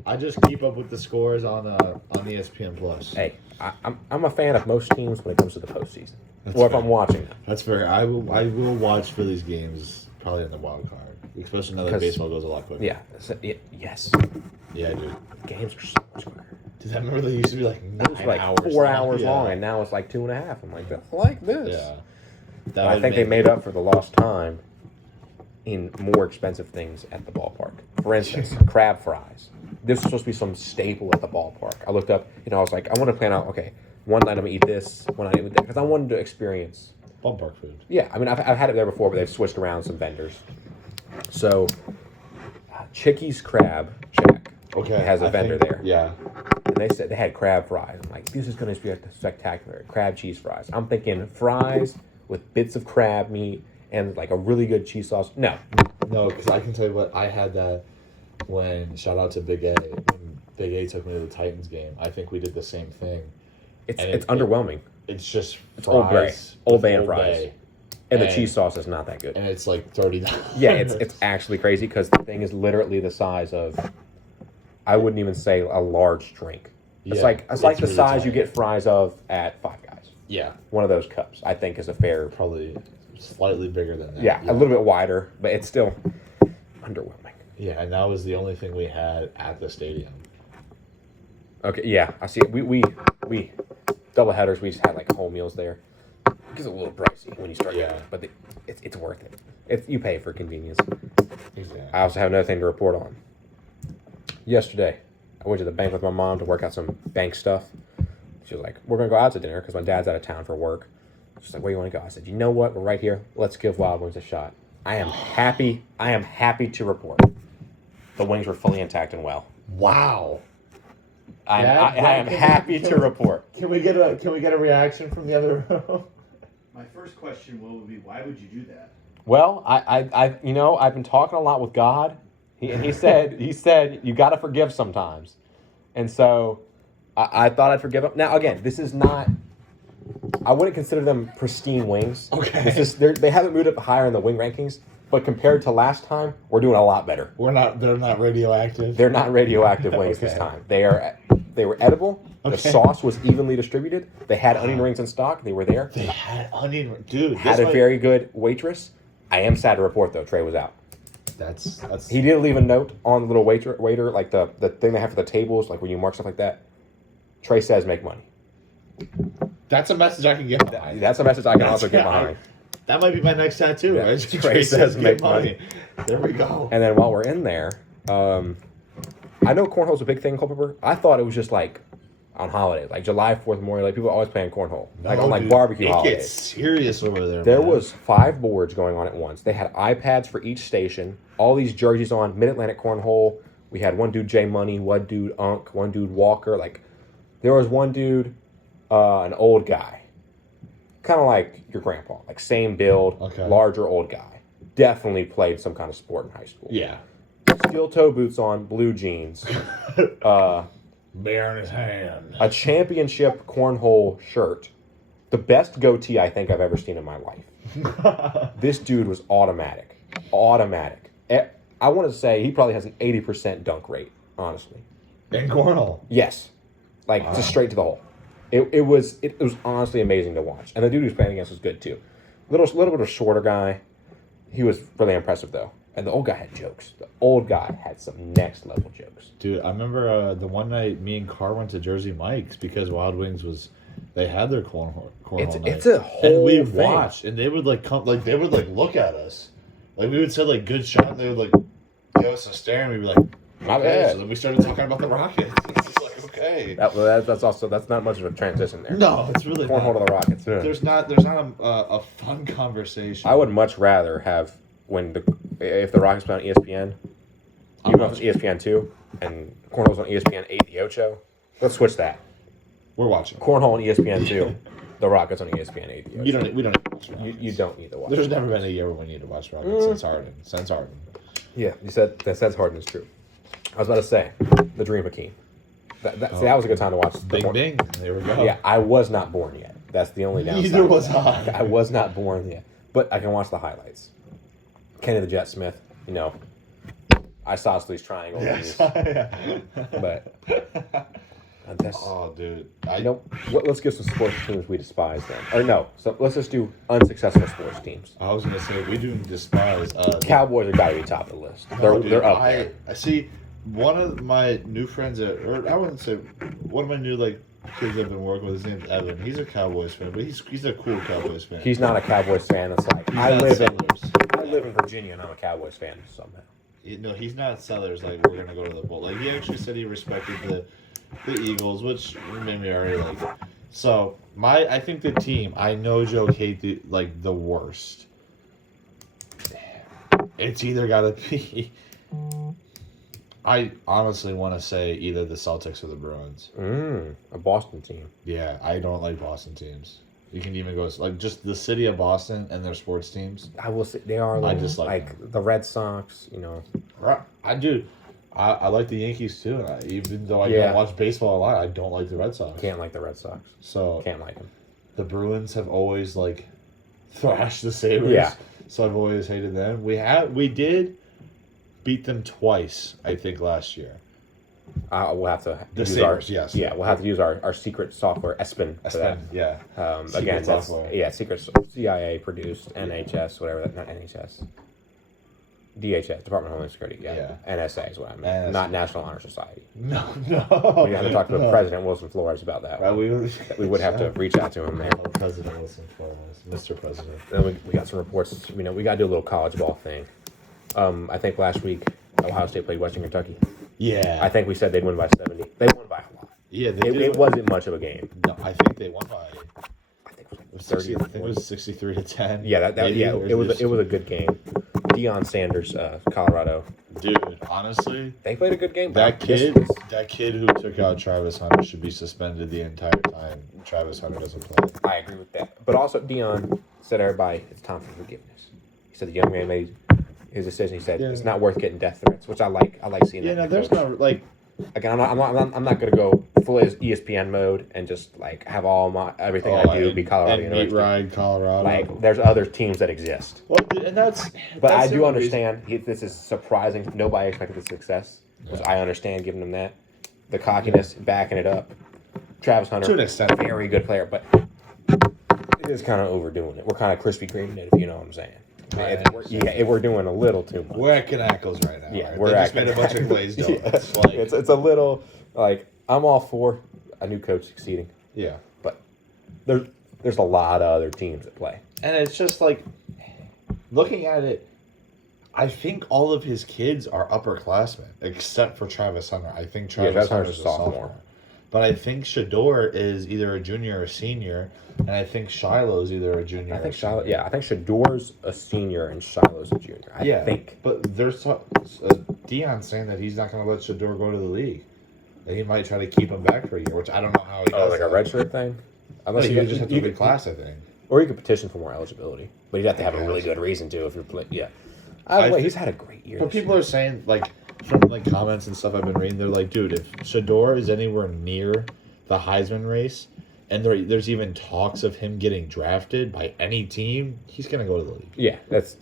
I just keep up with the scores on ESPN Plus. Hey, I'm a fan of most teams when it comes to the postseason, or if I'm watching them. That's fair. I will watch Phillies games probably in the wild card, especially now that baseball goes a lot quicker. Yeah. Yes. Yeah, dude. Games are so much quicker. Did that remember they used to be like 9 hours 4 hours long? long, and now it's like 2.5. I'm like, I like this. Yeah. But I think they made up for the lost time in more expensive things at the ballpark. For instance, crab fries. This is supposed to be some staple at the ballpark. I looked up, I was like, I want to plan out, okay, one night I'm going to eat this, one night I'm going to eat that, because I wanted to experience. Ballpark food. Yeah, I mean, I've had it there before, but they've switched around some vendors. So, Chickies Crab Shack has a vendor there. Yeah. And they said they had crab fries. I'm like, this is going to be spectacular. Crab cheese fries. I'm thinking fries with bits of crab meat and like a really good cheese sauce. No, because I can tell you what, I had that when, shout out to Big A, when Big A took me to the Titans game. I think we did the same thing. It's underwhelming. It's just fries, Old Bay and fries. Bay. And the cheese sauce is not that good. And it's like $30. Yeah, it's actually crazy because the thing is literally the size of, I wouldn't even say a large drink. It's like the really size you get fries of at Five Guys. Yeah. One of those cups, I think, is a fair. Probably slightly bigger than that. Yeah, a little bit wider, but it's still underwhelming. Yeah, and that was the only thing we had at the stadium. Okay, yeah, I see. We double headers. We just had like whole meals there. is a little pricey when you start getting it, but it's worth it. You pay for convenience. Exactly. I also have another thing to report on. Yesterday, I went to the bank with my mom to work out some bank stuff. She was like, we're going to go out to dinner because my dad's out of town for work. She's like, where do you want to go? I said, you know what? We're right here. Let's give Wild Wings a shot. I am happy to report the wings were fully intact and well. Wow. I am happy to report. Can we get a reaction from the other room? My first question would be, why would you do that? Well, I've been talking a lot with God, he said you got to forgive sometimes, and so I thought I'd forgive him. Now again, this is not. I wouldn't consider them pristine wings. Okay. They haven't moved up higher in the wing rankings, but compared to last time, we're doing a lot better. They're not radioactive. They're not radioactive wings this time. They were edible. Okay. The sauce was evenly distributed. They had onion rings in stock. They were there. They had onion, dude. Had a very good waitress. I am sad to report though, Trey was out. That's. He did leave a note on the little waiter, like the thing they have for the tables, like when you mark stuff like that. Trey says make money. That's a message I can get behind. That's a message I can also get behind. That might be my next tattoo. Yeah. Right? Trey says make money. There we go. And then while we're in there, I know cornhole's a big thing in Culpeper. I thought it was just like on holidays, like July 4th, Memorial Day. People are always playing cornhole, on dude, barbecue it holidays. Gets serious over there. There man. was 5 boards going on at once. They had iPads for each station. All these jerseys on Mid-Atlantic Cornhole. We had one dude J Money, one dude Unk, one dude Walker. Like there was one dude, an old guy, kind of like your grandpa, like same build, larger old guy. Definitely played some kind of sport in high school. Yeah. Steel toe boots on, blue jeans. Bear in his hand. A championship cornhole shirt. The best goatee I think I've ever seen in my life. This dude was automatic. I want to say he probably has an 80% dunk rate, honestly. In cornhole. Yes. Like, just straight to the hole. It was honestly amazing to watch. And the dude he was playing against was good, too. Little bit of a shorter guy. He was really impressive, though. And the old guy had jokes. The old guy had some next-level jokes. Dude, I remember the one night me and Carr went to Jersey Mike's because Wild Wings they had their cornhole night. It's a whole And we thing. watched, and they would they would look at us. Like we would say good shot, and they would give us a stare, and we'd be like, My okay. bad. So then we started talking about the Rockets. It's just like, okay. That's not much of a transition there. No, it's really Cornhole not. to the Rockets. Yeah. There's not a fun conversation. I would much rather have if the Rockets play on ESPN, even if it's ESPN 2 and Cornhole's on ESPN 8, the Ocho. Let's switch that. We're watching. Cornhole on ESPN 2, the Rockets on ESPN 8, the Ocho. We don't need to watch Rockets. You don't need to watch. There's never been a year when we need to watch Rockets since Harden. Yeah, you said that says Harden is true. I was about to say the Dream Hakeem. That was a good time to watch. Bing bing. There we go. Yeah, I was not born yet. That's the only downside. Neither was I. I was not born yet, but I can watch the highlights. Kenny the Jet Smith, isosceles triangle. Yes. But that's, oh, dude. let's give some sports teams we despise then. Or no, so let's just do unsuccessful sports teams. I was gonna say we do despise. Cowboys have got to be top of the list. They're up there. I see one of my new friends or I wouldn't say one of my new kids I've been working with. His name's Evan. He's a Cowboys fan, but he's a cool Cowboys fan. He's not a Cowboys fan. It's like I live in Virginia and I'm a Cowboys fan somehow. No, he's not sellers. We're gonna go to the bowl. He actually said he respected the Eagles, which made me already like it. So I think the team. I know Joe hate the worst. It's either gotta be. I honestly want to say either the Celtics or the Bruins. A Boston team. Yeah, I don't like Boston teams. You can even go just the city of Boston and their sports teams. I will say they are I just the Red Sox. I do. I like the Yankees too. And even though I don't watch baseball a lot, I don't like the Red Sox. Can't like the Red Sox. So can't like them. The Bruins have always thrashed the Sabres. Yeah. So I've always hated them. We did beat them twice, I think, last year. We'll have to The use Sabres, yes. Yeah, we'll have to use our secret software, ESPN, for that. Yeah. Again, that's software. secret CIA produced, NHS, whatever. Not NHS. DHS, Department of Homeland Security. Yeah. NSA is what I meant. NSA. Not National Honor Society. No. We have to talk to President Wilson Flores about that. Right, we would have to reach out to him, man. President Wilson Flores, Mr. President. Then we got some reports. We got to do a little college ball thing. I think last week Ohio State played Western Kentucky. Yeah. I think we said they'd win by 70. They won by a lot. Yeah, It wasn't much of a game. No, I think they won by. I think it was like 30. I think it was 63-10. Yeah, it was a good game. Deion Sanders, Colorado. Dude, honestly, They played a good game. that kid who took out Travis Hunter should be suspended the entire time Travis Hunter doesn't play. I agree with that. But also, Deion said to everybody, it's time for forgiveness. He said the young man made his decision. He said it's not worth getting death threats, which I like. I like seeing that. Yeah, no, there's no like. Again, I'm not gonna go full ESPN mode and just like have all my everything I do be Colorado and University. meat ride Colorado. Like, there's other teams that exist. Well, and that's. But I the do only understand this is surprising. Nobody expected the success, which I understand giving them that. The cockiness, backing it up. Travis Hunter, To an extent. very good player, but it is kind of overdoing it. We're kind of Krispy Kremeing it, if you know what I'm saying. We're doing a little too much. We're at Knackles right now. Yeah, right? we're They at just made a bunch of glazed Yeah. donuts. Like, It's a little like I'm all for a new coach succeeding, yeah, but there's a lot of other teams that play. and it's just like looking at it. I think all of his kids are upperclassmen, except for Travis Hunter. I think Travis Hunter's a sophomore. But I think Shador is either a junior or a senior, and I think Shiloh's either a junior. I think or a senior. I think Shador's a senior and Shiloh's a junior. I think. But there's Deion saying that he's not going to let Shador go to the league, and he might try to keep him back for a year, which I don't know how he does. Like a that. redshirt thing. Unless you just have to do class, I think. Or you could petition for more eligibility, but you'd have to have a really good reason to if you're playing. Yeah. He's had a great year. But people are saying, like, from like comments and stuff I've been reading, they're like, dude, if Shador is anywhere near the Heisman race, and there's even talks of him getting drafted by any team, he's gonna go to the league. Yeah, that's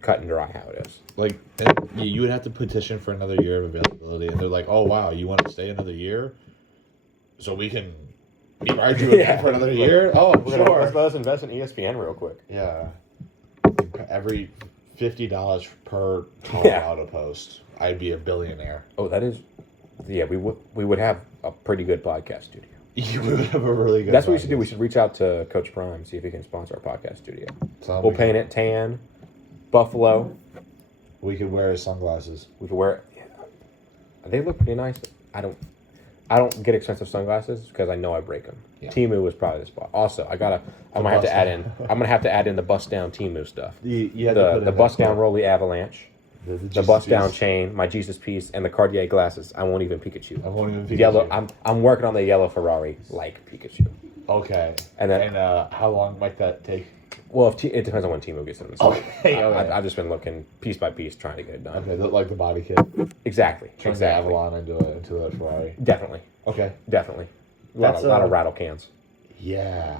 cut and dry how it is. Like, and you would have to petition for another year of availability, and they're like, oh wow, you want to stay another year, so we can ride you again for another year? Oh, sure. Let's invest in ESPN real quick. Yeah, every $50 per Colorado post, I'd be a billionaire. Oh, that is, yeah. We would have a pretty good podcast studio. You would have a really good. That's what we should do. We should reach out to Coach Prime, see if he can sponsor our podcast studio. We'll paint it tan, buffalo. We could wear his sunglasses. We could wear. Yeah. They look pretty nice. I don't get expensive sunglasses because I know I break them. Yeah. Temu is probably the spot. Also, I'm gonna have to add in the bust down Temu stuff. The bust down Rolly Avalanche, the bust down chain, my Jesus piece, and the Cartier glasses. I won't even Pikachu. Yellow. I'm working on the yellow Ferrari like Pikachu. Okay. And how long might that take? Well, it depends on when Temu gets them. Okay. I've just been looking piece by piece trying to get it done. Okay, like the body kit. Exactly. Turn the Avalon into a Ferrari. Definitely. Okay. Definitely. A lot of rattle cans. Yeah.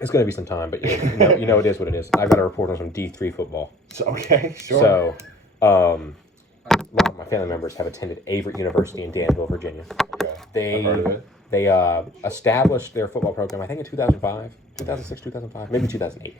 It's going to be some time, but you know it is what it is. I've got to report on some D3 football. Okay, sure. So, a lot of my family members have attended Averett University in Danville, Virginia. Okay. I've heard of it. They established their football program, I think, in 2005, 2006, 2005, maybe 2008.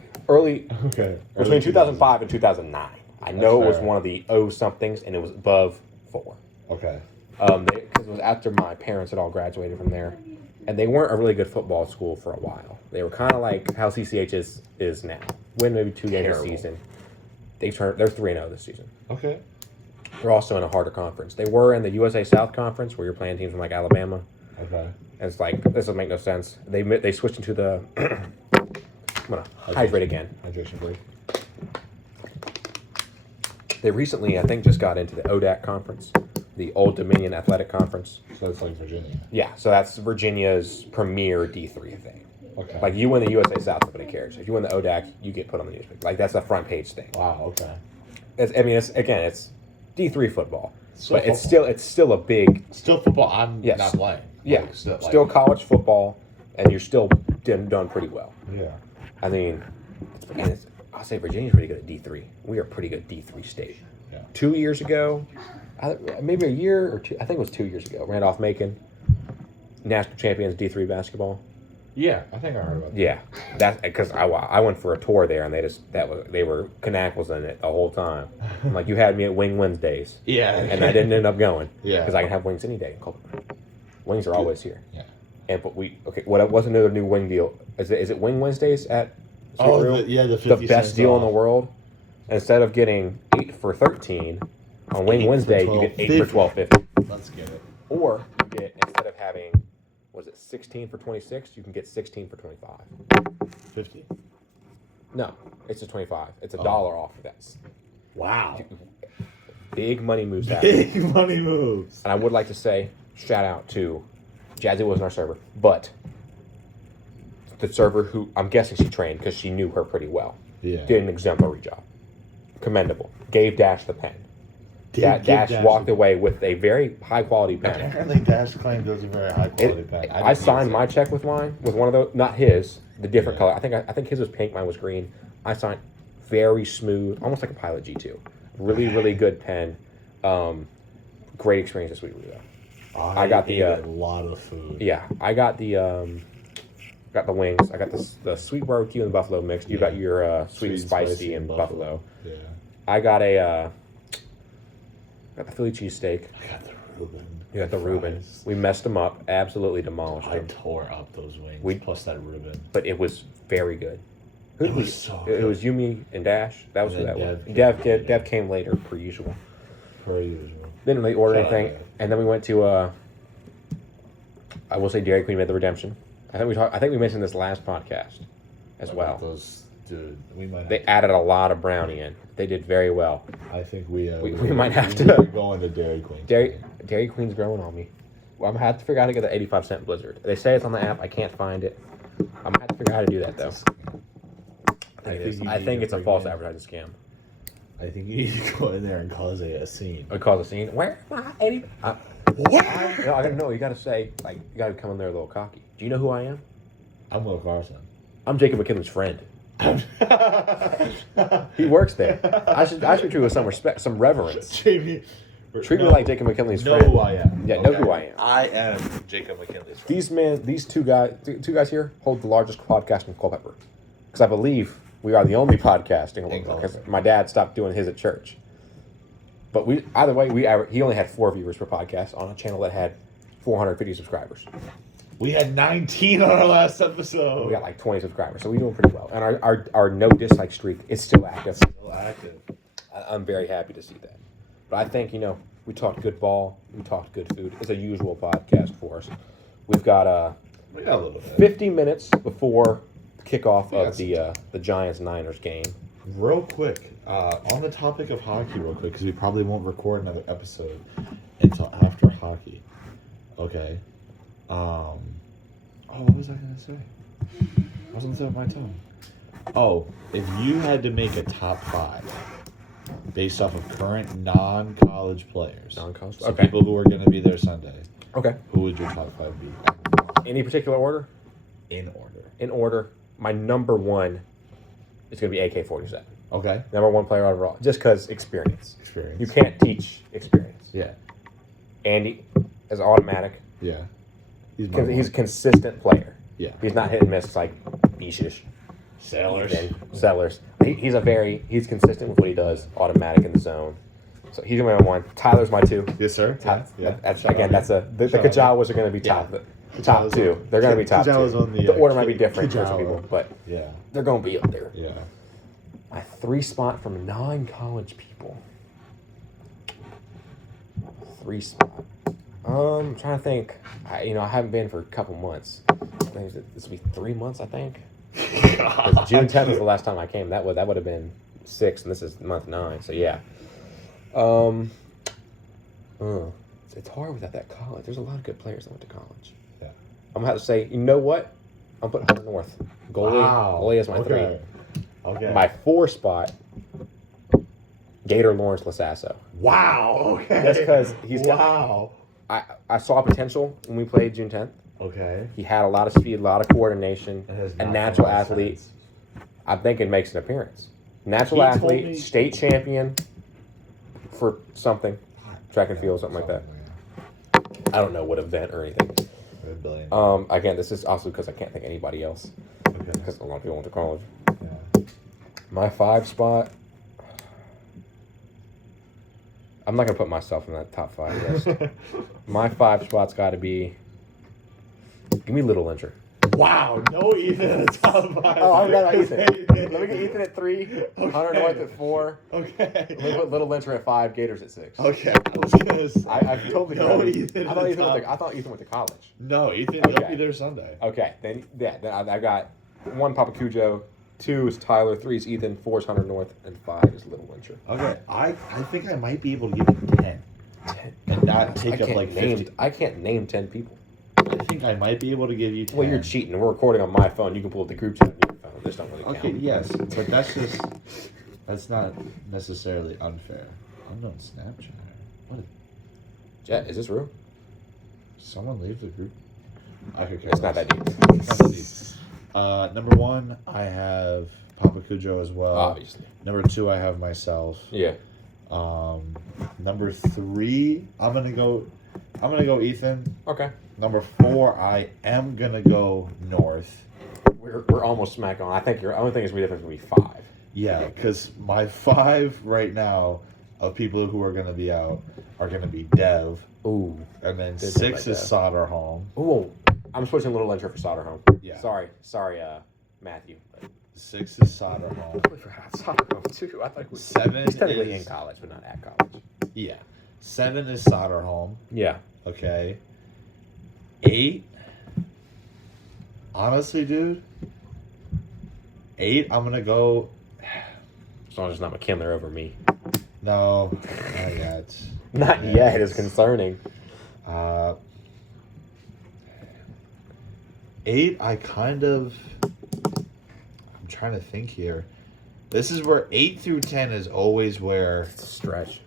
Between 2005 and 2009. I know it was one of the O-somethings, and it was above 4. Okay. Because it was after my parents had all graduated from there. And they weren't a really good football school for a while. They were kind of like how CCH is now. Win maybe 2 games a season. They're 3-0 this season. Okay. They're also in a harder conference. They were in the USA South Conference, where you're playing teams from like Alabama. Okay. And it's like, this doesn't make no sense. They switched into the... I'm going to hydrate again. Hydration break. They recently, I think, just got into the ODAC conference, the Old Dominion Athletic Conference. So it's like Virginia. Yeah, so that's Virginia's premier D3 thing. Okay. Like, you win the USA South, nobody cares. If you win the ODAC, you get put on the newspaper. Like, that's a front page thing. Wow. Okay. It's D3 football, but it's still a big. Still football. I'm not playing. Yeah. Like, still college football, and you're still done pretty well. Yeah. I mean, I'll say Virginia's pretty good at D3. We are a pretty good D3 state. Yeah. 2 years ago, maybe a year or two, I think it was 2 years ago, Randolph-Macon, national champions D3 basketball. Yeah, I think I heard about that. Yeah, that's because I went for a tour there, and they were Canackles in it the whole time. I'm like, you had me at Wing Wednesdays. Yeah. And I didn't end up going. Yeah. Because I can have wings any day in Culpeper. Wings are always here. Yeah. And but what's another new wing deal? Is it Wing Wednesdays at Sweet Reel? the 50 The best cents deal off. in the world. Instead of getting 8 for 13 on Wing 8 for Wednesday, you get 8 for 12.50. Let's get it. Or you get, instead of having 16 for 26, you can get 16 for 25. 50. No, it's a 25. It's a Oh. dollar off of that. Wow. Big money moves happening. Big money moves. And I would like to say, shout out to Jazzy wasn't our server, but the server who I'm guessing she trained because she knew her pretty well. Yeah. Did an exemplary job. Commendable. Gave Dash the pen. Dash Dash walked the- away with a very high quality pen. Apparently, Dash claimed it was a very high quality pen. I signed my check with mine with one of those, not his, the different Yeah. color. I think his was pink, mine was green. I signed very smooth, almost like a Pilot G2. Really, really good pen. Great experience this week though. I got the, ate a lot of food. Yeah, I got the wings. I got the sweet barbecue and the buffalo mix. You got your sweet and spicy and buffalo. Yeah. I got the Philly cheesesteak. I got the Reuben. You got the Reuben. fries. We messed them up. Absolutely demolished I them. tore up those wings. Plus that Reuben. But it was very good. It was so It good. was Yumi and Dash. That was who And that then was. Dev came later, per usual. Per usual. Didn't really order Shout out anything. Dev. And then we went to I will say Dairy Queen made the redemption. I think we mentioned this last podcast as well. Those, dude, we might. They added a lot of brownie in. They did very well. I think we might have to- We're going to Dairy Queen. Dairy Queen's growing on me. Well, I'm gonna have to figure out how to get the 85-cent Blizzard. They say it's on the app. I can't find it. I'm gonna have to figure out how to do that though. I think it's a false advertising scam. I think you need to go in there and cause a scene. It cause a scene. Where am I? 80? What? No, I gotta know. You gotta say, like, you gotta come in there a little cocky. Do you know who I am? I'm Will Carson. I'm Jacob McKinley's friend. He works there. I should treat you with some respect, some reverence. Treat me Treat me like Jacob McKinley's know friend. who I am. Yeah, know who I am. I am Jacob McKinley's friend. These two guys here hold the largest podcast in Culpeper, because I believe we are the only podcast in Culpeper. Because my dad stopped doing his at church. But he only had 4 viewers per podcast on a channel that had 450 subscribers. We had 19 on our last episode. We got like 20 subscribers, so we're doing pretty well. And our no dislike streak is still active. Still active. I'm very happy to see that. But I think, we talked good ball, we talked good food. It's a usual podcast for us. We've got We got a little bit. 50 minutes before kickoff Yeah, of the Giants-Niners game. Real quick, on the topic of hockey, real quick, because we probably won't record another episode until after hockey. Okay. What was I gonna say? I was on the tip of my tongue. Oh, if you had to make a top 5 based off of current non-college players, so Okay. people who are gonna be there Sunday, Okay. who would your top 5 be? Any particular order? In order. In order, my number 1 is going to be AK-47. Okay. Number 1 player overall, just because experience. Experience. You can't teach experience. Yeah. Andy is automatic. Yeah. He's Because he's a consistent player. Yeah. He's not hit and miss like Bishish. Sailors. Sellers. He's consistent with what he does, automatic in the zone. So he's gonna be my 1. Tyler's my 2. Yes, sir. Top, Yeah. That's again. That's the Shout out. Kajawas are gonna be top. Yeah. The top 2. They're gonna be top 2. Kajawa's on the, order might be different for some Kajawa. people, but Yeah. they're gonna be up there. Yeah. My 3 spot from non-college people. 3 spot. I'm trying to think. I haven't been for a couple months. I think this will be 3 months. I think. 'Cause June 10th was the last time I came. That would have been 6, and this is month 9. So yeah. It's hard without that college. There's a lot of good players that went to college. Yeah. I'm gonna have to say, you know what? I'm putting Hunter North. Goalie is my 3. Okay. My 4 spot, Gator Lawrence Lasasso. Wow. Okay. Just because he's got, wow. I saw potential when we played June 10th. Okay. He had a lot of speed, a lot of coordination, It has a not natural come out athlete. since. I think it makes an appearance. Natural He told athlete, me- state champion for something, track and field, something like that. I don't know what event or anything. a billion. Again, this is also because I can't think of anybody else. Okay. Because a lot of people went to college. Yeah. My 5 spot. I'm not gonna put myself in that top 5 list. My 5 spot's got to be. Give me Little Lyncher. Wow, no Ethan at the top 5. Oh, I forgot about Ethan. Let me get Ethan at 3. Hunter North at 4. Okay. Let me put Little Lyncher at 5. Gators at 6. Okay, I was gonna say. I totally no forgot. Ethan. I thought at Ethan the went to, top. I thought Ethan went to college. No, Ethan. Okay. He'll be there Sunday. Okay, then I got 1 Papa Cujo, 2 is Tyler, 3 is Ethan, 4 is Hunter North, and 5 is Little Lyncher. Okay, I think I might be able to give you 10. And not take up like 50. I can't name 10 people. I think I might be able to give you 10. Well, you're cheating. We're recording on my phone. You can pull up the group chat on your phone. This don't really count. Okay, yes, but that's not necessarily unfair. Unknown Snapchat. What? Jet, is this real? Someone leave the group. I could care It's not less. that deep. It's not that deep. Number 1, I have Papa Cujo as well. Obviously. Number 2, I have myself. Yeah. Number 3, I'm gonna go Ethan. Okay. Number 4, I am gonna go North. We're almost smack on. I think your only thing is we difference would be 5. Yeah, because my 5 right now of people who are gonna be out are gonna be Dev, Ooh. and then Did 6 like is Dev. Soderholm. Ooh. I'm switching Little Lyncher for Soderholm. Yeah. Sorry, Matthew. 6 is Soderholm. Totally forgot Soderholm too. I thought 7 he's technically is in college, but not at college. yeah. 7 is Soderholm. Yeah. Okay. 8. Honestly, dude. 8. I'm gonna go. As long as it's not McKinley over me. No, not yet. Not yet. It's concerning. 8. I'm trying to think here. This is where 8 through 10 is always where. It's a stretch.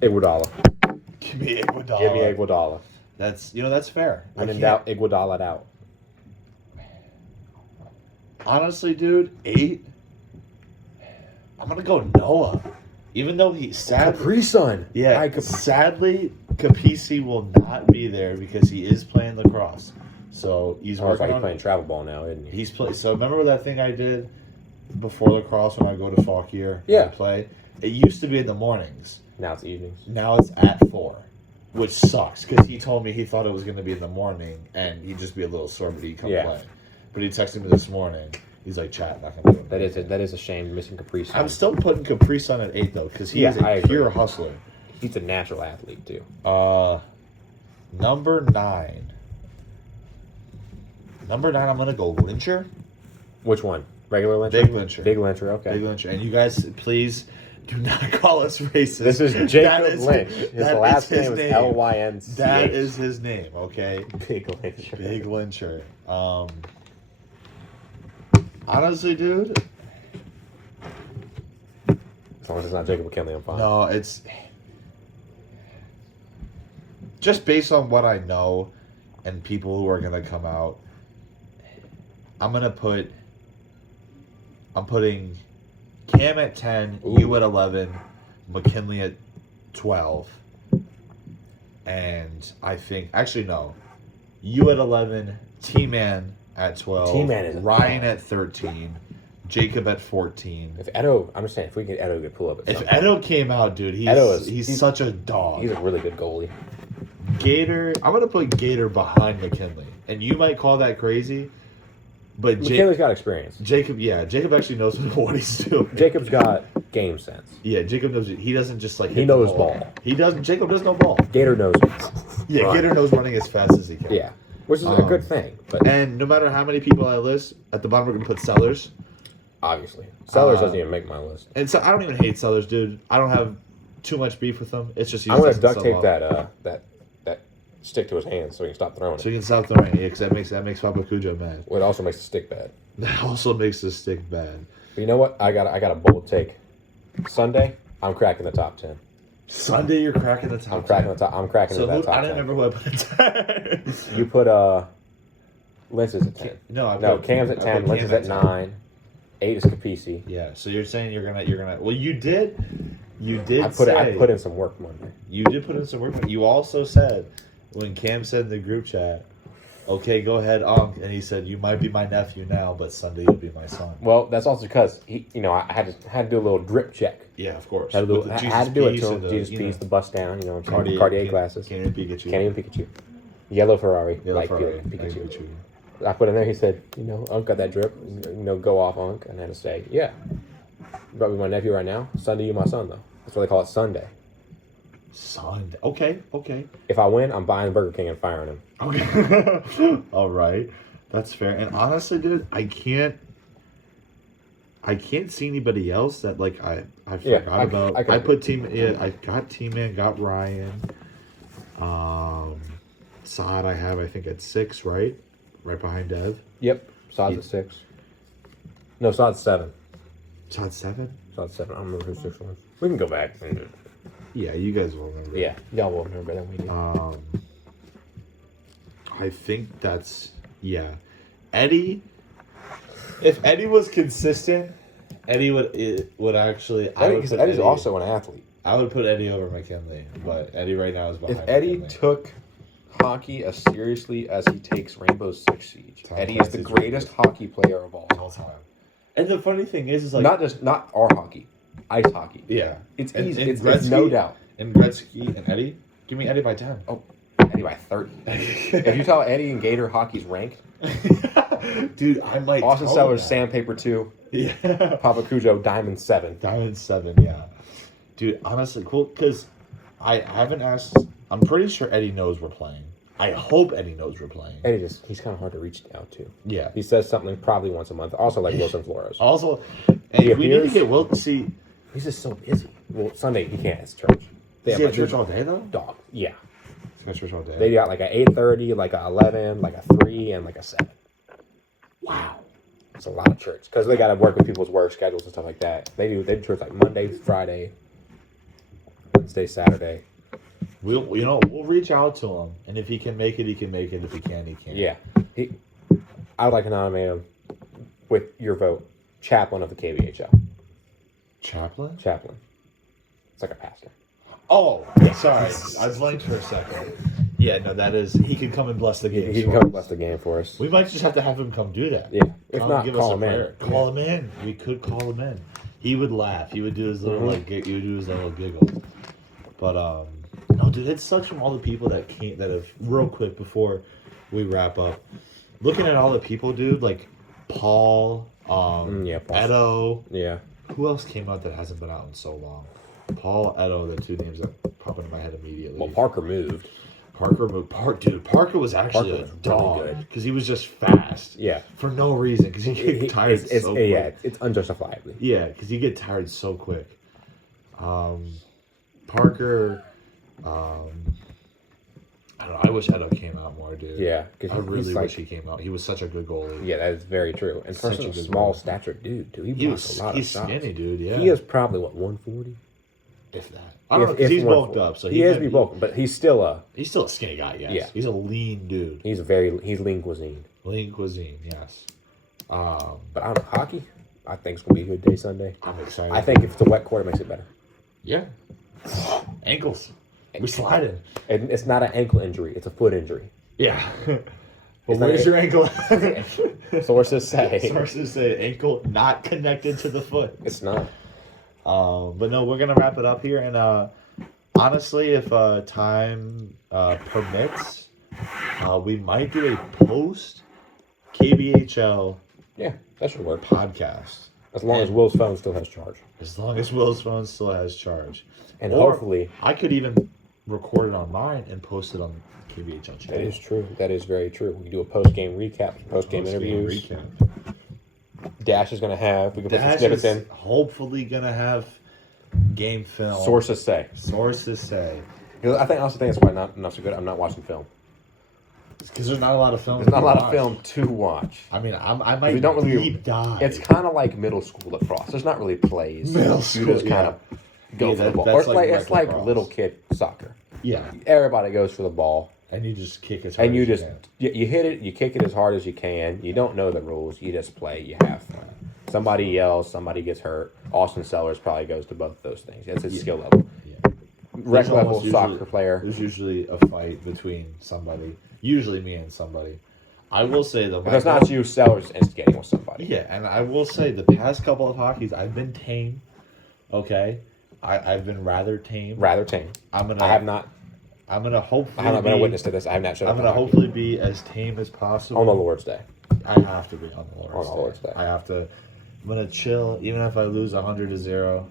Iguodala. Give me Iguodala. Give me Iguodala. That's fair. When in doubt, Iguodala it out. Honestly, dude, 8. I'm gonna go Noah, even though he's sad. Capri Sun. Yeah, sadly, Capisi will not be there because he is playing lacrosse. So he's working on. Playing travel ball now, isn't he? He's play. So remember that thing I did before lacrosse when I go to Fauquier? Yeah. I play. It used to be in the mornings. Now it's evenings. Now it's at 4, which sucks because he told me he thought it was going to be in the morning and he'd just be a little sore, but he'd come play. But he texted me this morning. He's like, "Chat, not gonna do it." That is a shame. Missing Capri Sun. I'm still putting Capri Sun at 8 though because he is I a agree. pure hustler. He's a natural athlete too. Number 9. Number 9, I'm gonna go Lyncher. Which one? Regular Lyncher? Big Lyncher. Big Lyncher. Okay. Big Lyncher. And you guys, please do not call us racist. This is That Jacob is- Lynch. His that last is his name is name. Lynch. That is his name. Okay. Big Lyncher. Big Lyncher. Honestly, dude. As long as it's not Jacob McKinley, I'm fine. No, it's just based on what I know and people who are gonna come out. I'm putting Cam at 10, Ooh. you at 11, McKinley at 12, and I think actually no, you at 11, T-Man at 12, T-Man is Ryan at 13, Jacob at 14. If Edo, I'm just saying, if we get Edo, we could pull up. If Edo came out, dude, he's such a dog. He's a really good goalie. Gator, I'm gonna put Gator behind McKinley, and you might call that crazy, but McKinley's got experience. Jacob actually knows what he's doing. Jacob's got game sense. Yeah, Jacob knows. He doesn't just like. He hit the knows ball. He doesn't. Jacob does know ball. Gator knows. Yeah, Run. Gator knows running as fast as he can. Yeah, which is a good thing. But And no matter how many people I list, at the bottom we're gonna put Sellers. obviously, Sellers doesn't even make my list. And so I don't even hate Sellers, dude. I don't have too much beef with him. It's just he I'm gonna doesn't duct sell tape off. that stick to his hands so he can stop throwing So it. you can stop throwing it, because that makes Papa Cujo mad. Well, it also makes the stick bad. That also makes the stick bad. But you know what? I got a bold take. Sunday, I'm cracking the top 10. Sunday, you're cracking the top. I'm cracking 10. the top. I'm cracking So into that top I 10. didn't remember who I put at 10. You put Lynch is at 10. No, Cam's at 10. Lynch is at 9. 8 is Capisi. Yeah, so you're saying you're gonna. Well, you did I put in some work Monday. You did put in some work. You also said when Cam said in the group chat, "Okay, go ahead, Unc," and he said, "You might be my nephew now, but Sunday you'll be my son." Well, that's also because I had to do a little drip check. Yeah, of course. Had to, With the I Jesus had to do it piece to and him. the, Jesus you piece, know, the bust down. You know what I'm saying? Cartier glasses. Canadian Pikachu. Canadian Pikachu. Yellow Ferrari. Yellow Light Ferrari. Pikachu. I put in there. He said, Unc got that drip. Go off, Unc. And I had to say, yeah. You probably my nephew right now. Sunday, you my son though. That's why they call it Sunday. Sunday. Okay. If I win, I'm buying Burger King and firing him. Okay. All right. That's fair. And honestly, dude, I can't see anybody else that like I forgot about. I put team. Yeah, I got T-Man, got Ryan. Saad I have, I think, at 6, right? Right behind Dev. Yep. Saad's at 6. No, Saad's 7. Saad 7? Saad's 7. I don't remember who 6 was. We can go back. Yeah, you guys will remember. Yeah, y'all will remember than we do. I think that's Eddie. If Eddie was consistent, Eddie would actually. Eddie's also an athlete. I would put Eddie over McKinley, but Eddie right now is behind. If Eddie McKinley. took hockey as seriously as he takes Rainbow Six Siege, Eddie is the greatest hockey player of all time. And the funny thing is like not our hockey, ice hockey. Yeah, it's and, easy. And it's Gretzky, no doubt. And Gretzky and Eddie, give me Eddie by 10. Oh, Eddie by 30. If you tell Eddie and Gator hockey's ranked, dude, I might. Austin Sellers Sandpaper 2. Yeah. Papa Cujo Diamond 7. Diamond 7, yeah. Dude, honestly, cool, because I haven't asked. I'm pretty sure Eddie knows we're playing. I hope Eddie knows we're playing. Eddie he's kind of hard to reach out to. Yeah. He says something probably once a month. Also like Wilson Flores. Also, and we need to get Wilson. See, he's just so busy. Well, Sunday he can't. It's church. Is he at church all day though? Dog. Yeah. He's at church all day. They got like a 8:30, like a 11, like a 3, and like a 7. Wow. It's a lot of church because they got to work with people's work schedules and stuff like that. They do church like Monday, Friday, Wednesday, Saturday. We'll reach out to him, and if he can make it, he can make it. If he can't, he can't. Yeah. I would like to nominate him with your vote, chaplain of the KBHL. Chaplain? Chaplain. It's like a pastor. Oh, sorry. I blanked for a second. Yeah, no, that is. He can come and bless the game. He can come and bless the game for us. We might just have to have him come do that. Yeah. If not, call him in. Call him in. We could call him in. He would laugh. He would do his little he would do his little giggle. But no, dude, it sucks from all the people that have real quick before we wrap up. Looking at all the people, dude, like Paul, Edo. Yeah. Who else came out that hasn't been out in so long? Paul, Edo, the two names that pop into my head immediately. Well, Parker moved. Dude, Parker was actually a dog really good because he was just fast. Yeah. For no reason, because he get tired so quick. Yeah, it's unjustifiably. Yeah, because you get tired so quick. Parker, I don't know. I wish Edo came out more, dude. Yeah, I really wish he came out. He was such a good goalie. Yeah, that is very true. And such a small stature dude, too. He blocks a lot of shots. He's skinny, dude. Yeah, he is probably 140, if that. I don't know because he's bulked up, so he has to be bulked, but he's still a skinny guy. Yes. Yeah, he's a lean dude. He's lean cuisine. Lean cuisine, yes. But I don't know, hockey. I think it's gonna be a good day Sunday. I'm excited. I think if it's a wet court, it makes it better. Yeah. Ankles. We sliding. And it's not an ankle injury; it's a foot injury. Yeah. Well, where's your ankle? Sources say. Sources say ankle not connected to the foot. It's not. But no, we're gonna wrap it up here, and honestly, if time permits, we might do a post KBHL. Yeah, that should work. Podcast. As long as Will's phone still has charge. As long as Will's phone still has charge. And or hopefully I could even record it on mine and post it on KBHL channel. That is true. That is very true. We do a post-game recap, post-game interviews. Dash is going to have. We can put some snippets in. Hopefully going to have game film. Sources say. Sources say. I also think that's why not so good. I'm not watching film. Because there's not a lot of film. There's not a lot of film to watch. I mean, I might don't really deep dive. It's kind of like middle school lacrosse. There's not really plays. Middle school, You just kind of go for the ball. Or it's like little kid soccer. Yeah. Everybody goes for the ball. And you just kick as hard and you as just you can. You hit it, you kick it as hard as you can. You don't know the rules. You just play. You have fun. Somebody yells, somebody gets hurt. Austin Sellers probably goes to both of those things. That's his skill level. Yeah. rec level almost soccer player. There's usually a fight between somebody. Usually me and somebody. I will say though, If it's not you, Sellers instigating with somebody. yeah, and I will say the past couple of hockeys I've been tame. Okay, I've been rather tame. Rather tame. I have not. I'm gonna hopefully. I have not been a witness to this. I have not showed I'm up. gonna hopefully be as tame as possible on the Lord's Day. I have to be on the Lord's Day. I have to. I'm gonna chill, even if I lose 100-0.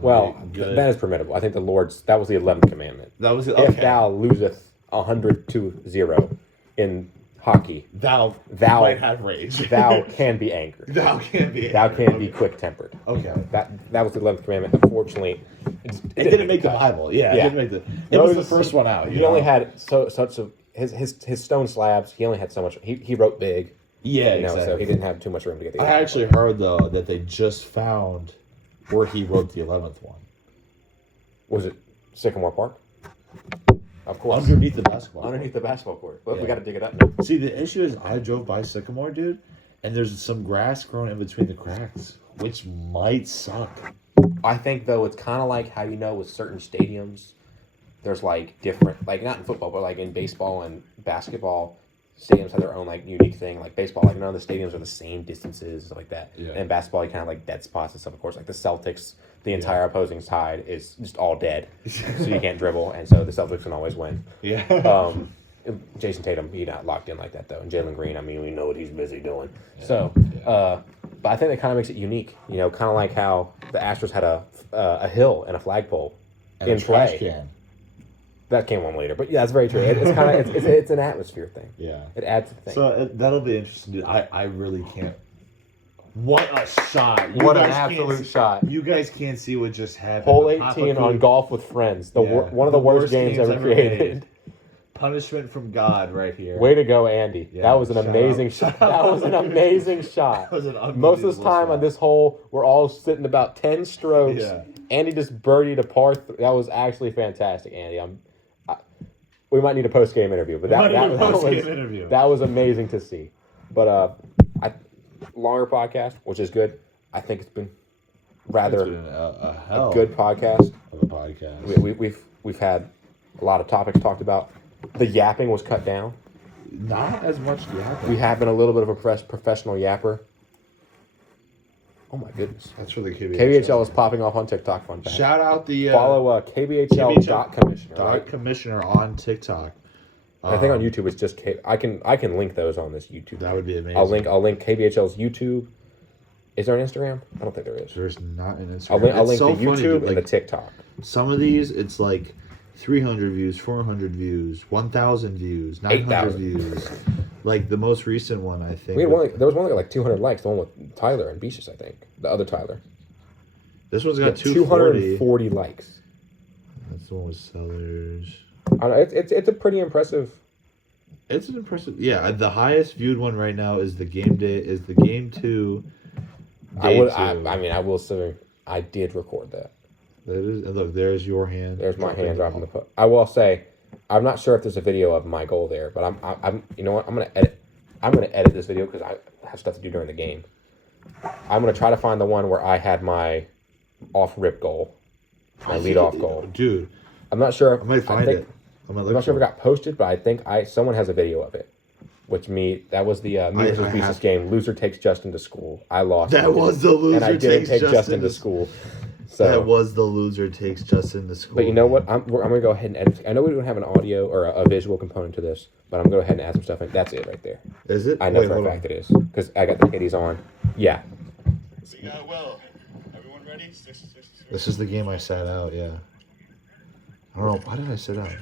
Well, that is permissible. I think that was the 11th commandment. That was okay. If thou loseth 100-0 in hockey, thou might have rage. Thou can be angry. Thou can be quick tempered. Okay. That was the 11th commandment. Unfortunately, it didn't make the Bible. Yeah, it didn't make the. It was the first one out. He only had his stone slabs. He only had so much. He wrote big. Yeah, exactly. So he didn't have too much room to get. I actually heard though that they just found where he wrote the 11th one. Was it Sycamore Park? Of course. Underneath the basketball court. But yeah. we got to dig it up now. See, the issue is I drove by Sycamore, dude, and there's some grass growing in between the cracks, which might suck. I think, though, it's kind of like how, with certain stadiums, there's, different, not in football, but, in baseball and basketball, stadiums have their own, unique thing. Like, baseball, none of the stadiums are the same distances, stuff like that. Yeah. And basketball, you kind of, dead spots and stuff, of course. Like, the Celtics, the entire opposing side is just all dead. So you can't dribble, and so the Celtics can always win. Yeah. Jason Tatum, he's not locked in like that, though. And Jalen Green, we know what he's busy doing. Yeah. So, but I think that kind of makes it unique. Kind of like how the Astros had a hill and a flagpole and in a trash play. Can. That came on later, but yeah, that's very true. It's kind of it's an atmosphere thing. Yeah, it adds to the thing. So that'll be interesting, dude. I really can't. What a shot! What an absolute shot! You guys can't see what just happened. Hole 18 on Golf with Friends. One of the worst games ever created. Punishment from God, right here. Way to go, Andy! Yeah, that was an amazing shot. That was an amazing shot. That was an Most of this time on this hole, we're all sitting about 10 strokes. Yeah. Andy just birdied a par. That was actually fantastic, Andy. We might need a post game interview, but that was amazing to see. But longer podcast, which is good. I think it's been rather a good podcast. Of a podcast. We've had a lot of topics talked about. The yapping was cut down. Not as much yapping. We have been a little bit of a professional yapper. Oh my goodness. That's for the KBHL. KBHL is popping off on TikTok. Fun fact. Shout out the follow KBHL.commissioner. Commissioner on TikTok. I think on YouTube it's just I can link those on this YouTube. That would be amazing. I'll link KBHL's YouTube. Is there an Instagram? I don't think there is. There's not an Instagram. I'll link the YouTube and the TikTok. Some of these it's 300 views, 400 views, 1,000 views, 900 views. The most recent one, I think. There was one that got 200 likes. The one with Tyler and Beaches, I think. The other Tyler. This one's got 240 likes. That's the one with Sellers. It's a pretty impressive. It's an impressive. Yeah, the highest viewed one right now is the game 2. I will say I did record that. That is, and look, there's your hand. There's my hand dropping the foot. I will say, I'm not sure if there's a video of my goal there, but I'm you know what? I'm gonna edit this video because I have stuff to do during the game. I'm gonna try to find the one where I had my off rip goal, my lead off goal, dude. I'm not sure. I might find it. I'm not sure if it got posted, but I think someone has a video of it. That was the me versus Beaches game. Loser takes Justin to school. I lost. That was the loser. And I didn't take Justin to school. So that was the loser takes Justin to school. But you know what? I'm going to go ahead and edit. I know we don't have an audio or a visual component to this, but I'm going to go ahead and add some stuff in. That's it right there. Is it? I know for a fact it is because I got the kitties on. Yeah. Well, everyone ready? Six. This is the game I sat out. Yeah. I don't know. Why did I sit out?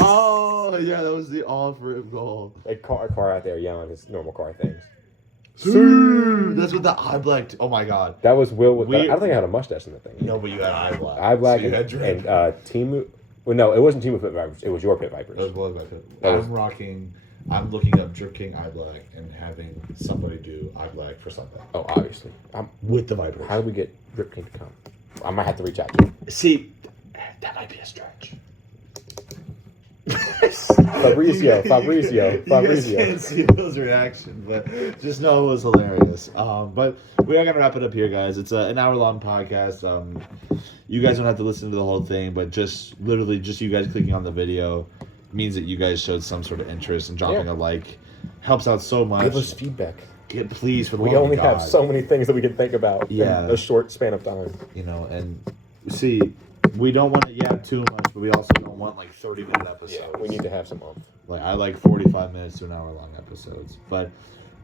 Oh yeah, that was the off-rip goal. A car out there yelling his normal car things. That's what the eye black. Oh my god. That was Will. I don't think I had a mustache in the thing. No, but you had eye black. Eye black so and Timu. Well, no, it wasn't Timu Pit Vipers. It was your Pit Vipers. That was I'm looking up Drip King eye black and having somebody do eye black for something. Oh, obviously. With the Vipers. How do we get Drip King to come? I might have to reach out to him. See, that might be a stretch. Fabrizio. You guys can't see Will's reaction, but just know it was hilarious. But we are gonna wrap it up here, guys. It's an hour-long podcast. You guys don't have to listen to the whole thing, but just literally, just you guys clicking on the video means that you guys showed some sort of interest and dropping a like. Helps out so much. Give us feedback. Please, for the We love of only God. have so many things that we can think about in a short span of time. You know, and see, we don't want to yap too much, but we also don't want like 30-minute episodes. Yeah, we need to have some oomph. Like I like 45 minutes to an hour long episodes. But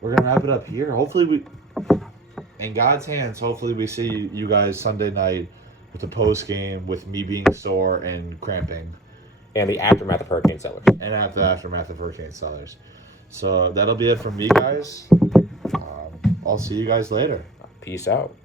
we're gonna wrap it up here. Hopefully we, in God's hands, hopefully we see you guys Sunday night with the post game with me being sore and cramping. And the aftermath of Hurricane Sellers. And after the aftermath of Hurricane Sellers. So that'll be it from me, guys. I'll see you guys later. Peace out.